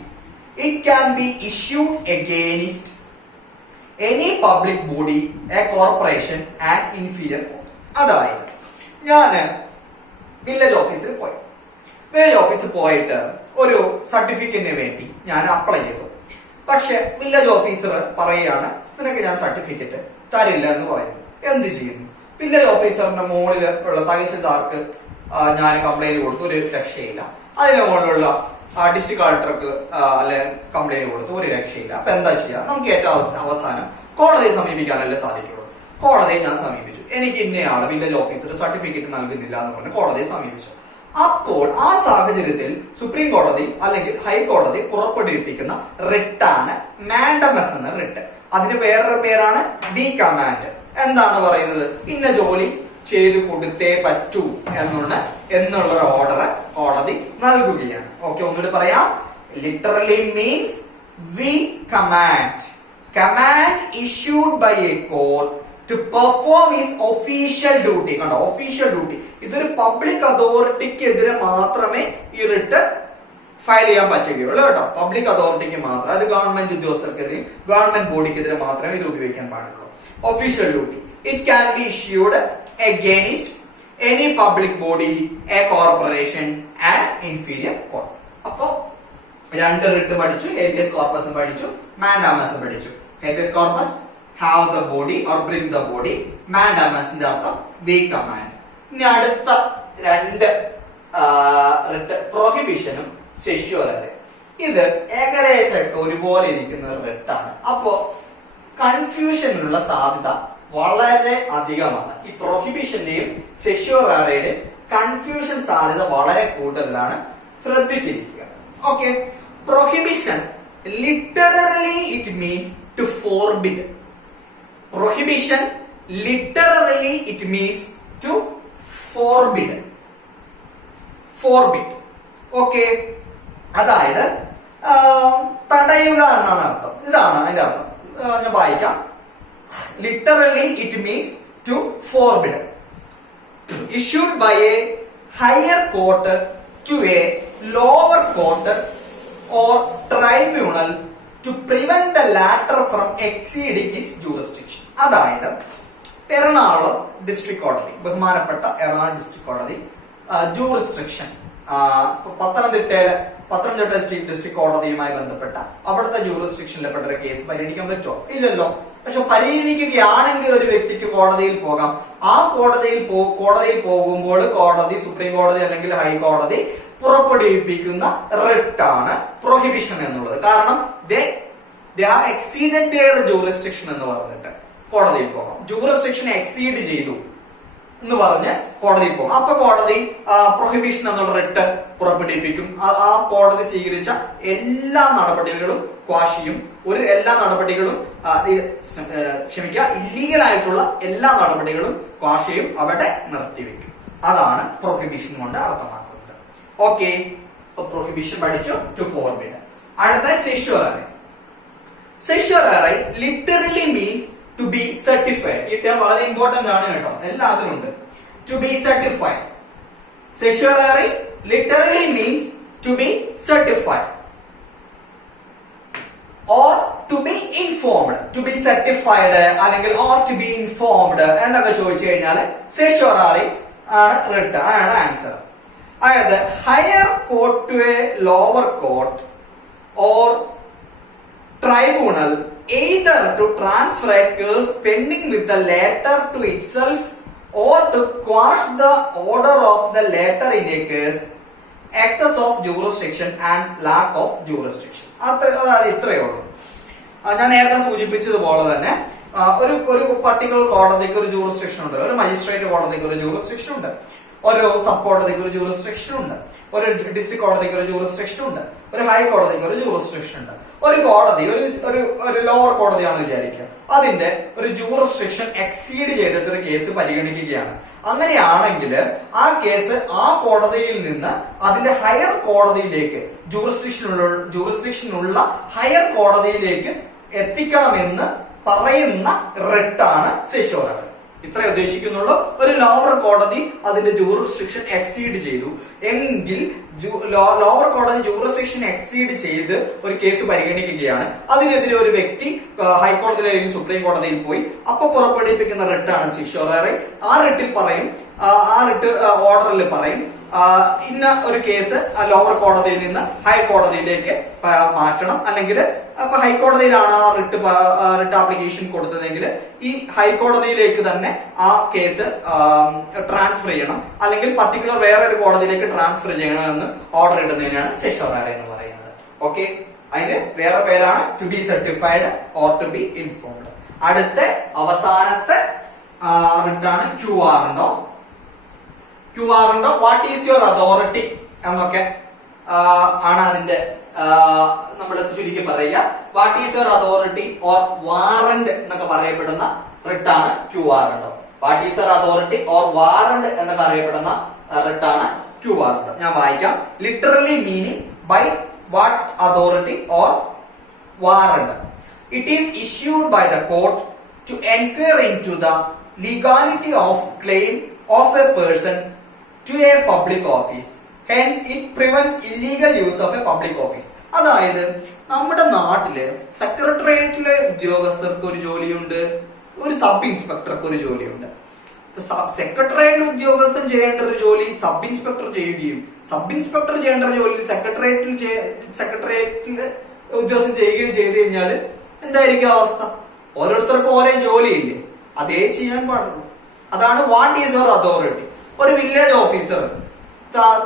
It can be issued against any public body, a corporation and inferior court. അതായത് ഞാൻ village ഓഫീസിൽ പോയിട്ട് ഒരു സർട്ടിഫിക്കറ്റിന് വേണ്ടി ഞാൻ apply ചെയ്തു. പക്ഷെ വില്ലേജ് ഓഫീസർ പറയുകയാണ് നിനക്ക് ഞാൻ സർട്ടിഫിക്കറ്റ് തരില്ല എന്ന് പറയുന്നു. എന്ത് ചെയ്യുന്നു? വില്ലേജ് ഓഫീസറിന്റെ മുകളിൽ ഉള്ള തഹസിൽദാർക്ക് ഞാൻ കംപ്ലൈന്റ് കൊടുത്തു, ഒരു രക്ഷയില്ല. അതിന് മുകളിലുള്ള ഡിസ്ട്രിക്ട് കളക്ടർക്ക് അല്ലെ കംപ്ലൈന്റ് കൊടുത്തു, ഒരു രക്ഷയില്ല. അപ്പൊ എന്താ ചെയ്യുക? നമുക്ക് ഏറ്റവും അവസാനം കോടതിയെ സമീപിക്കാനല്ലേ സാധിക്കുള്ളൂ. കോടതിയെ ഞാൻ സമീപിച്ചു. എനിക്ക് ഇന്നയാള് വില്ലേജ് ഓഫീസർ സർട്ടിഫിക്കറ്റ് നൽകുന്നില്ല എന്ന് പറഞ്ഞ് കോടതിയെ സമീപിച്ചു. അപ്പോൾ ആ സാഹചര്യത്തിൽ സുപ്രീം കോടതി അല്ലെങ്കിൽ ഹൈക്കോടതി പുറപ്പെടുവിപ്പിക്കുന്ന റിട്ടാണ് മാൻഡമസ് എന്ന റിട്ട്. അതിന് വേറൊരു പേരാണ് വി കമാൻഡ്. എന്താണ് പറയുന്നത്? ഇന്ന ജോലി ചെയ്തു കൊടുത്തേ പറ്റൂ എന്നുള്ള ഒരു ഓർഡർ കോടതി നൽകുകയാണ്. ഓക്കെ, ഒന്നുകൂടി പറയാം. Literally means we command issued by a court to perform his official duty. കണ്ടോ, ഒഫീഷ്യൽ ഡ്യൂട്ടി. ഇതൊരു പബ്ലിക് അതോറിറ്റിക്ക് എതിരെ മാത്രമേ ഈ റിട്ട് ഫയൽ ചെയ്യാൻ പറ്റുകയുള്ളൂ കേട്ടോ. പബ്ലിക് അതോറിറ്റിക്ക് മാത്രം, അത് ഗവൺമെന്റ് ഉദ്യോഗസ്ഥർക്കെതിരെയും ഗവൺമെന്റ് ബോഡിക്കെതിരെ മാത്രമേ ഇത് ഉപയോഗിക്കാൻ പാടുള്ളൂ. Official duty. It can be issued against any public body, a corporation and inferior court. അപ്പോ രണ്ട് റിട്ട് പഠിച്ചു. ഹേബിയസ് കോർപ്പസും പഠിച്ചു, മാൻഡാമസും പഠിച്ചു. Habeas corpus have the body or bring the body. മാൻഡാമസിന്റെ അർത്ഥം വി കമാൻഡ്. ഇനി അടുത്ത രണ്ട് റിട്ട് പ്രൊഹിബിഷനും സെഷ്വററി. ഇത് ഏകദേശം ഒരുപോലെ ഇരിക്കുന്ന റിട്ടാണ്. അപ്പോ കൺഫ്യൂഷനുള്ള സാധ്യത വളരെ അധികമാണ്. ഈ പ്രൊഹിബിഷന്റെയും സെഷ്വററിയുടെയും കൺഫ്യൂഷൻ സാധ്യത വളരെ കൂടുതലാണ്. ശ്രദ്ധിച്ചിരിക്കുക. Okay, prohibition literally it means to forbid. Prohibition literally it means to forbid. Okay, അതായത് തടയുക എന്നാണ് അർത്ഥം. ഇതാണ് അതിന്റെ അർത്ഥം. ഞാൻ വായിക്കാം. Literally it means to forbid. Issued by a higher court to a lower court or tribunal to prevent the latter from exceeding its jurisdiction. അതായത് എറണാകുളം ഡിസ്ട്രിക്ട് കോടതി, ബഹുമാനപ്പെട്ട എറണാകുളം ഡിസ്ട്രിക്ട് കോടതി ജൂറിസ്ട്രിക്ഷൻ പത്തനംതിട്ട ഡിസ്ട്രിക്ട് കോടതിയുമായി ബന്ധപ്പെട്ട അവിടുത്തെ ജൂറിസ്ട്രിക്ഷനിൽപ്പെട്ട ഒരു കേസ് പരിഗണിക്കാൻ പറ്റുമോ? ഇല്ലല്ലോ. പക്ഷെ പരിഗണിക്കുകയാണെങ്കിൽ ഒരു വ്യക്തിക്ക് കോടതിയിൽ പോകാം. ആ കോടതിയിൽ പോകുമ്പോൾ കോടതി, സുപ്രീം കോടതി അല്ലെങ്കിൽ ഹൈക്കോടതി പുറപ്പെടുവിപ്പിക്കുന്ന റിട്ടാണ് പ്രൊഹിബിഷൻ എന്നുള്ളത്. കാരണം they have exceeded their jurisdiction എന്ന് പറഞ്ഞിട്ട് കോടതിയിൽ പോകാം. ജൂറിസ്ട്രിക്ഷൻ എക്സീഡ് ചെയ്തു എന്ന് പറഞ്ഞ് കോടതിയിൽ പോകും. അപ്പൊ കോടതി പ്രൊഹിബിഷൻ എന്നുള്ള റിട്ട് പുറപ്പെടുവിപ്പിക്കും. ആ കോടതി സ്വീകരിച്ച എല്ലാ നടപടികളും ക്വാഷിയും എല്ലാ നടപടികളും ഇല്ലീഗൽ ആയിട്ടുള്ള എല്ലാ നടപടികളും ക്വാഷിയും അവിടെ നിർത്തിവെക്കും. അതാണ് പ്രൊഹിബിഷൻ കൊണ്ട് അർത്ഥമാക്കുന്നത്. ഓക്കെ, പ്രൊഹിബിഷൻ പഠിച്ചു. To forbid. അടുത്ത certiorari literally means to be certified. ഈ ടേം വളരെ ഇമ്പോർട്ടന്റ് ആണ് കേട്ടോ, എല്ലാത്തിനും ഉണ്ട്. To be certified. Certiorari literally means to be certified or to be informed. To be certified അല്ലെങ്കിൽ ഓർ ടു ബി ഇൻഫോംഡ് എന്നൊക്കെ ചോദിച്ചു കഴിഞ്ഞാൽ സെഷ്വററി ആണ് റിട്ട്, ആണ് ആൻസർ. അതായത് higher court to a lower court or tribunal either to transfer a case pending with the latter to itself or to quash the order of the latter in a case, excess of jurisdiction and lack of jurisdiction. അതായത് ഇത്രയേ ഉള്ളൂ. ഞാൻ നേരത്തെ സൂചിപ്പിച്ചതുപോലെ തന്നെ ഒരു particular കോടതിക്ക് ഒരു ജൂറിസ്ഡിക്ഷൻ ഉണ്ട്, ഒരു മജിസ്ട്രേറ്റ് കോടതിക്ക് ഒരു ജൂറിസ്ഡിക്ഷൻ ഉണ്ട്, ഒരു സബ് കോടതിക്ക് ഒരു ജൂറിസ്ഡിക്ഷൻ ഉണ്ട്, ഒരു ഡിസ്ട്രിക്ട് കോടതിക്ക് ഒരു ജൂറിസ്ഡിക്ഷൻ ഉണ്ട്, ഒരു ഹൈക്കോടതിക്ക് ഒരു ജൂറിസ്ഡിക്ഷൻ ഉണ്ട്. ഒരു കോടതി ഒരു ലോവർ കോടതിയാണെന്ന് വിചാരിക്കുക, അതിന്റെ ഒരു ജൂറിസ്ഡിക്ഷൻ എക്സീഡ് ചെയ്തിട്ട് ഒരു കേസ് പരിഗണിക്കുകയാണ്. അങ്ങനെയാണെങ്കിൽ ആ കേസ് ആ കോടതിയിൽ നിന്ന് അതിന്റെ ഹയർ കോടതിയിലേക്ക് ജൂറിസ്ഡിക്ഷൻ ഉള്ള ഹയർ കോടതിയിലേക്ക് എത്തിക്കണമെന്ന് പറയുന്ന റിട്ടാണ് സെഷോറർ. ഇത്രേ ഉദ്ദേശിക്കുന്നുള്ളൂ. ഒരു ലോവർ കോടതി അതിന്റെ ജൂറിസ്ഡിക്ഷൻ എക്സീഡ് ചെയ്തു എങ്കിൽ ലോവർ കോടതി ജൂറിസ്ഡിക്ഷൻ എക്സീഡ് ചെയ്ത് ഒരു കേസ് പരിഗണിക്കുകയാണ്. അതിനെതിരെ ഒരു വ്യക്തി ഹൈക്കോടതിയിൽ അല്ലെങ്കിൽ സുപ്രീം കോടതിയിൽ പോയി അപ്പൊ പുറപ്പെടുവിപ്പിക്കുന്ന റിട്ടാണ് സെഷോറർ. ആ റിട്ടിൽ പറയും, ആ റിട്ട് ഓർഡറിൽ പറയും ഇന്ന ഒരു കേസ് ലോവർ കോടതിയിൽ നിന്ന് ഹൈക്കോടതിയിലേക്ക് മാറ്റണം, അല്ലെങ്കിൽ അപ്പൊ ഹൈക്കോടതിയിലാണ് ആ റിട്ട് ആപ്ലിക്കേഷൻ കൊടുത്തതെങ്കിൽ ഈ ഹൈക്കോടതിയിലേക്ക് തന്നെ ആ കേസ് ട്രാൻസ്ഫർ ചെയ്യണം, അല്ലെങ്കിൽ പർട്ടിക്കുലർ വേറെ ഒരു കോടതിയിലേക്ക് ട്രാൻസ്ഫർ ചെയ്യണമെന്ന് ഓർഡർ ഇടുന്നതിനാണ് സെഷോറർ എന്ന് പറയുന്നത്. ഓക്കെ, അതിന് വേറെ പേരാണ് to be certified or to be informed. അടുത്ത അവസാനത്തെ റിട്ടാണ് QR ഉണ്ടോ. QR ഉണ്ടോ, വാട്ട് ഈസ് യുവർ അതോറിറ്റി എന്നൊക്കെ ആണ് അതിന്റെ നമ്മൾ ചുരുക്കി പറയുക. What is your authority or warrant എന്നൊക്കെ പറയപ്പെടുന്ന റിട്ടാണ് QR ഉണ്ടോ. What is your authority or warrant എന്നൊക്കെ അറിയപ്പെടുന്ന റിട്ടാണ് QR ഉണ്ടോ. ഞാൻ വായിക്കാം. Literally meaning by what authority or warrant. It is issued by the court to enquire into the legality of claim of a person to a public office. Hence, it prevents illegal use of a public office. അതായത് നമ്മുടെ നാട്ടില് സെക്രട്ടേറിയറ്റിലെ ഉദ്യോഗസ്ഥർക്ക് ഒരു ജോലിയുണ്ട്, ഒരു sub ഇൻസ്പെക്ടർക്ക് ഒരു ജോലിയുണ്ട്. സെക്രട്ടേറിയറ്റിൽ ഉദ്യോഗസ്ഥൻ ചെയ്യേണ്ട ഒരു ജോലി സബ് ഇൻസ്പെക്ടർ ചെയ്യുകയും സബ് ഇൻസ്പെക്ടർ ചെയ്യേണ്ട ഒരു ജോലി സെക്രട്ടേറിയറ്റിൽ ഉദ്യോഗസ്ഥൻ ചെയ്യുകയും ചെയ്തു കഴിഞ്ഞാൽ എന്തായിരിക്കും അവസ്ഥ? ഓരോരുത്തർക്കും ഓരോ ജോലിയില്ലേ, അതേ ചെയ്യാൻ പാടുള്ളൂ. അതാണ് വാട്ട് ഈസ് യുവർ അതോറിറ്റി. ഒരു വില്ലേജ് ഓഫീസർ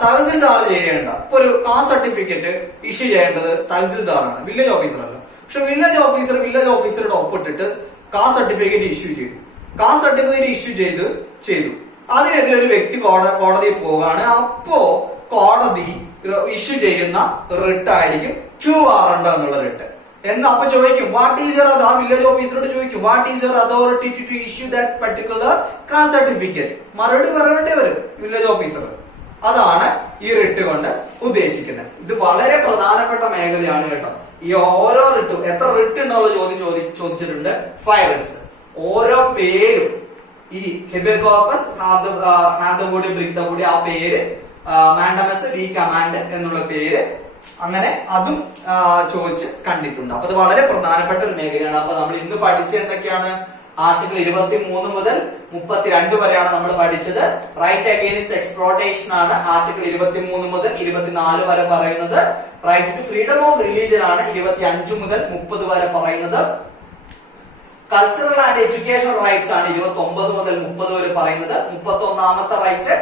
തഹസിൽദാർ ചെയ്യേണ്ട ഒരു കാസ്റ്റ് സർട്ടിഫിക്കറ്റ് ഇഷ്യൂ ചെയ്യേണ്ടത് തഹസിൽദാറാണ്, വില്ലേജ് ഓഫീസർ അല്ല. പക്ഷെ വില്ലേജ് ഓഫീസറുടെ ഒപ്പിട്ടിട്ട് കാസ്റ്റ് സർട്ടിഫിക്കറ്റ് ഇഷ്യൂ ചെയ്തു. കാസ്റ്റ് സർട്ടിഫിക്കറ്റ് ഇഷ്യൂ ചെയ്തു അതിനെതിരെ ഒരു വ്യക്തി കോടതിയിൽ പോവുകയാണ്. അപ്പോ കോടതി ഇഷ്യൂ ചെയ്യുന്ന റിട്ട് ആയിരിക്കും QR ഉണ്ടോ എന്നുള്ള റിട്ട്. അപ്പൊ ചോദിക്കും വാട്ട് ഈസ് യുവർ, ആ വില്ലേജ് ഓഫീസറോട് ചോദിക്കും what is your authority to issue that particular caste certificate. മറുപടി പറയേണ്ടി വരും വില്ലേജ് ഓഫീസർ. അതാണ് ഈ റിട്ട് കൊണ്ട് ഉദ്ദേശിക്കുന്നത്. ഇത് വളരെ പ്രധാനപ്പെട്ട മേഖലയാണ് കേട്ടോ. ഈ ഓരോ റിട്ടും എത്ര റിട്ട് എന്നുള്ള ചോദിച്ചിട്ടുണ്ട്. 5 റിട്സ്. ഓരോ പേരും ഈ ഹെബിയസ് ഹാദബോഡി ബ്രിഗ്ദബോഡി ആ പേര്, മാൻഡമസ് വി കമാൻഡ് എന്നുള്ള പേര്, അങ്ങനെ അതും ചോദിച്ച് കണ്ടിട്ടുണ്ട്. അപ്പൊ അത് വളരെ പ്രധാനപ്പെട്ട ഒരു മേഖലയാണ്. അപ്പൊ നമ്മൾ ഇന്ന് പഠിച്ച എന്തൊക്കെയാണ്? ആർട്ടിക്കിൾ 23 മുതൽ 32 വരെയാണ് നമ്മൾ പഠിച്ചത്. റൈറ്റ് അഗെയിൻസ്റ്റ് എക്സ്പ്ലോയിറ്റേഷൻ ആണ് ആർട്ടിക്കിൾ 23 മുതൽ 24 വരെ പറയുന്നത്. Right to freedom of religion ആണ് 25 മുതൽ 30 വരെ പറയുന്നത്. കൾച്ചറൽ ആൻഡ് എഡ്യൂക്കേഷണൽ റൈറ്റ്സ് ആണ് 29 മുതൽ 30 വരെ പറയുന്നത്. 31ാമത്തെ റൈറ്റ്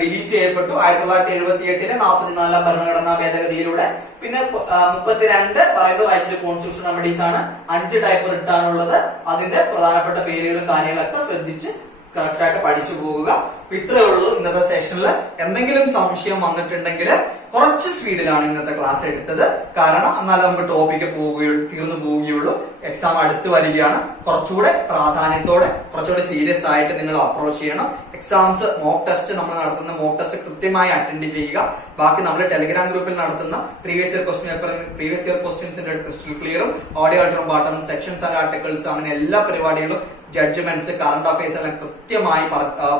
ഡിലീറ്റ് ചെയ്യപ്പെട്ടു 1978 44ാം ഭരണഘടനാ ഭേദഗതിയിലൂടെ. പിന്നെ 32 പറയുന്നത് റൈറ്റ് ടു കോൺസ്റ്റിറ്റ്യൂഷൻ റെമഡീസ് ആണ്. 5 ടൈപ്പ് റിട്ടാണുള്ളത്. അതിന്റെ പ്രധാനപ്പെട്ട പേരുകളും കാര്യങ്ങളൊക്കെ ശ്രദ്ധിച്ച് കറക്റ്റ് ആയിട്ട് പഠിച്ചു പോകുക. ഇത്രയേ ഉള്ളൂ ഇന്നത്തെ സെഷനിൽ. എന്തെങ്കിലും സംശയം വന്നിട്ടുണ്ടെങ്കിൽ കുറച്ച് സ്പീഡിലാണ് ഇന്നത്തെ ക്ലാസ് എടുത്തത്. കാരണം എന്നാലും നമുക്ക് ടോപ്പിക്ക് തീർന്നു പോവുകയുള്ളൂ. എക്സാം അടുത്ത് വരികയാണ്. കുറച്ചുകൂടെ പ്രാധാന്യത്തോടെ കുറച്ചുകൂടെ സീരിയസ് ആയിട്ട് നിങ്ങൾ അപ്രോച്ച് ചെയ്യണം. എക്സാംസ് മോക്ക് ടെസ്റ്റ് നമ്മൾ നടത്തുന്ന മോക്ക് ടെസ്റ്റ് കൃത്യമായി അറ്റൻഡ് ചെയ്യുക. ബാക്കി നമ്മൾ ടെലിഗ്രാം ഗ്രൂപ്പിൽ നടത്തുന്ന പ്രീവിയസ് ഇയർ ക്വസ്റ്റ്യൻസിന്റെ ക്രിസ്റ്റൽ ക്ലിയറും ഓഡിയോ ആയിട്ടും പാട്ടും സെക്ഷൻസ് ആൻഡ് ആർട്ടിക്കിൾസ് അങ്ങനെ എല്ലാ പരിപാടികളും ജഡ്ജ്മെന്റ്സ് കറണ്ട് അഫയേഴ്സ് എല്ലാം കൃത്യമായി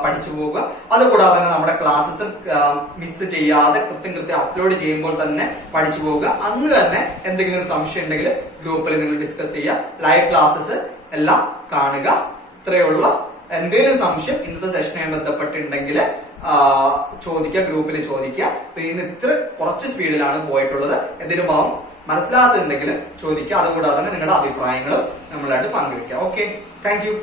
പഠിച്ചു പോവുക. അതുകൂടാതെ തന്നെ നമ്മുടെ ക്ലാസ്സസ് മിസ് ചെയ്യാതെ കൃത്യം അപ്ലോഡ് ചെയ്യുമ്പോൾ തന്നെ പഠിച്ചു പോവുക. അന്ന് തന്നെ എന്തെങ്കിലും സംശയം ഉണ്ടെങ്കിൽ ഗ്രൂപ്പിൽ നിങ്ങൾ ഡിസ്കസ് ചെയ്യുക. ലൈവ് ക്ലാസ്സസ് എല്ലാം കാണുക. ഇത്രയുള്ള എന്തെങ്കിലും സംശയം ഇന്നത്തെ സെഷനുമായി ബന്ധപ്പെട്ടുണ്ടെങ്കിൽ ചോദിക്കുക, ഗ്രൂപ്പിൽ ചോദിക്കുക. പിന്നെ ഇന്ന് ഇത്ര കുറച്ച് സ്പീഡിലാണ് പോയിട്ടുള്ളത്. എന്തെങ്കിലും ഭാവം മനസ്സിലാകുന്നുണ്ടെങ്കിൽ ചോദിക്കുക. അതുകൂടാതെ തന്നെ നിങ്ങളുടെ അഭിപ്രായങ്ങൾ നമ്മളായിട്ട് പങ്കുവയ്ക്കുക. Okay, thank you.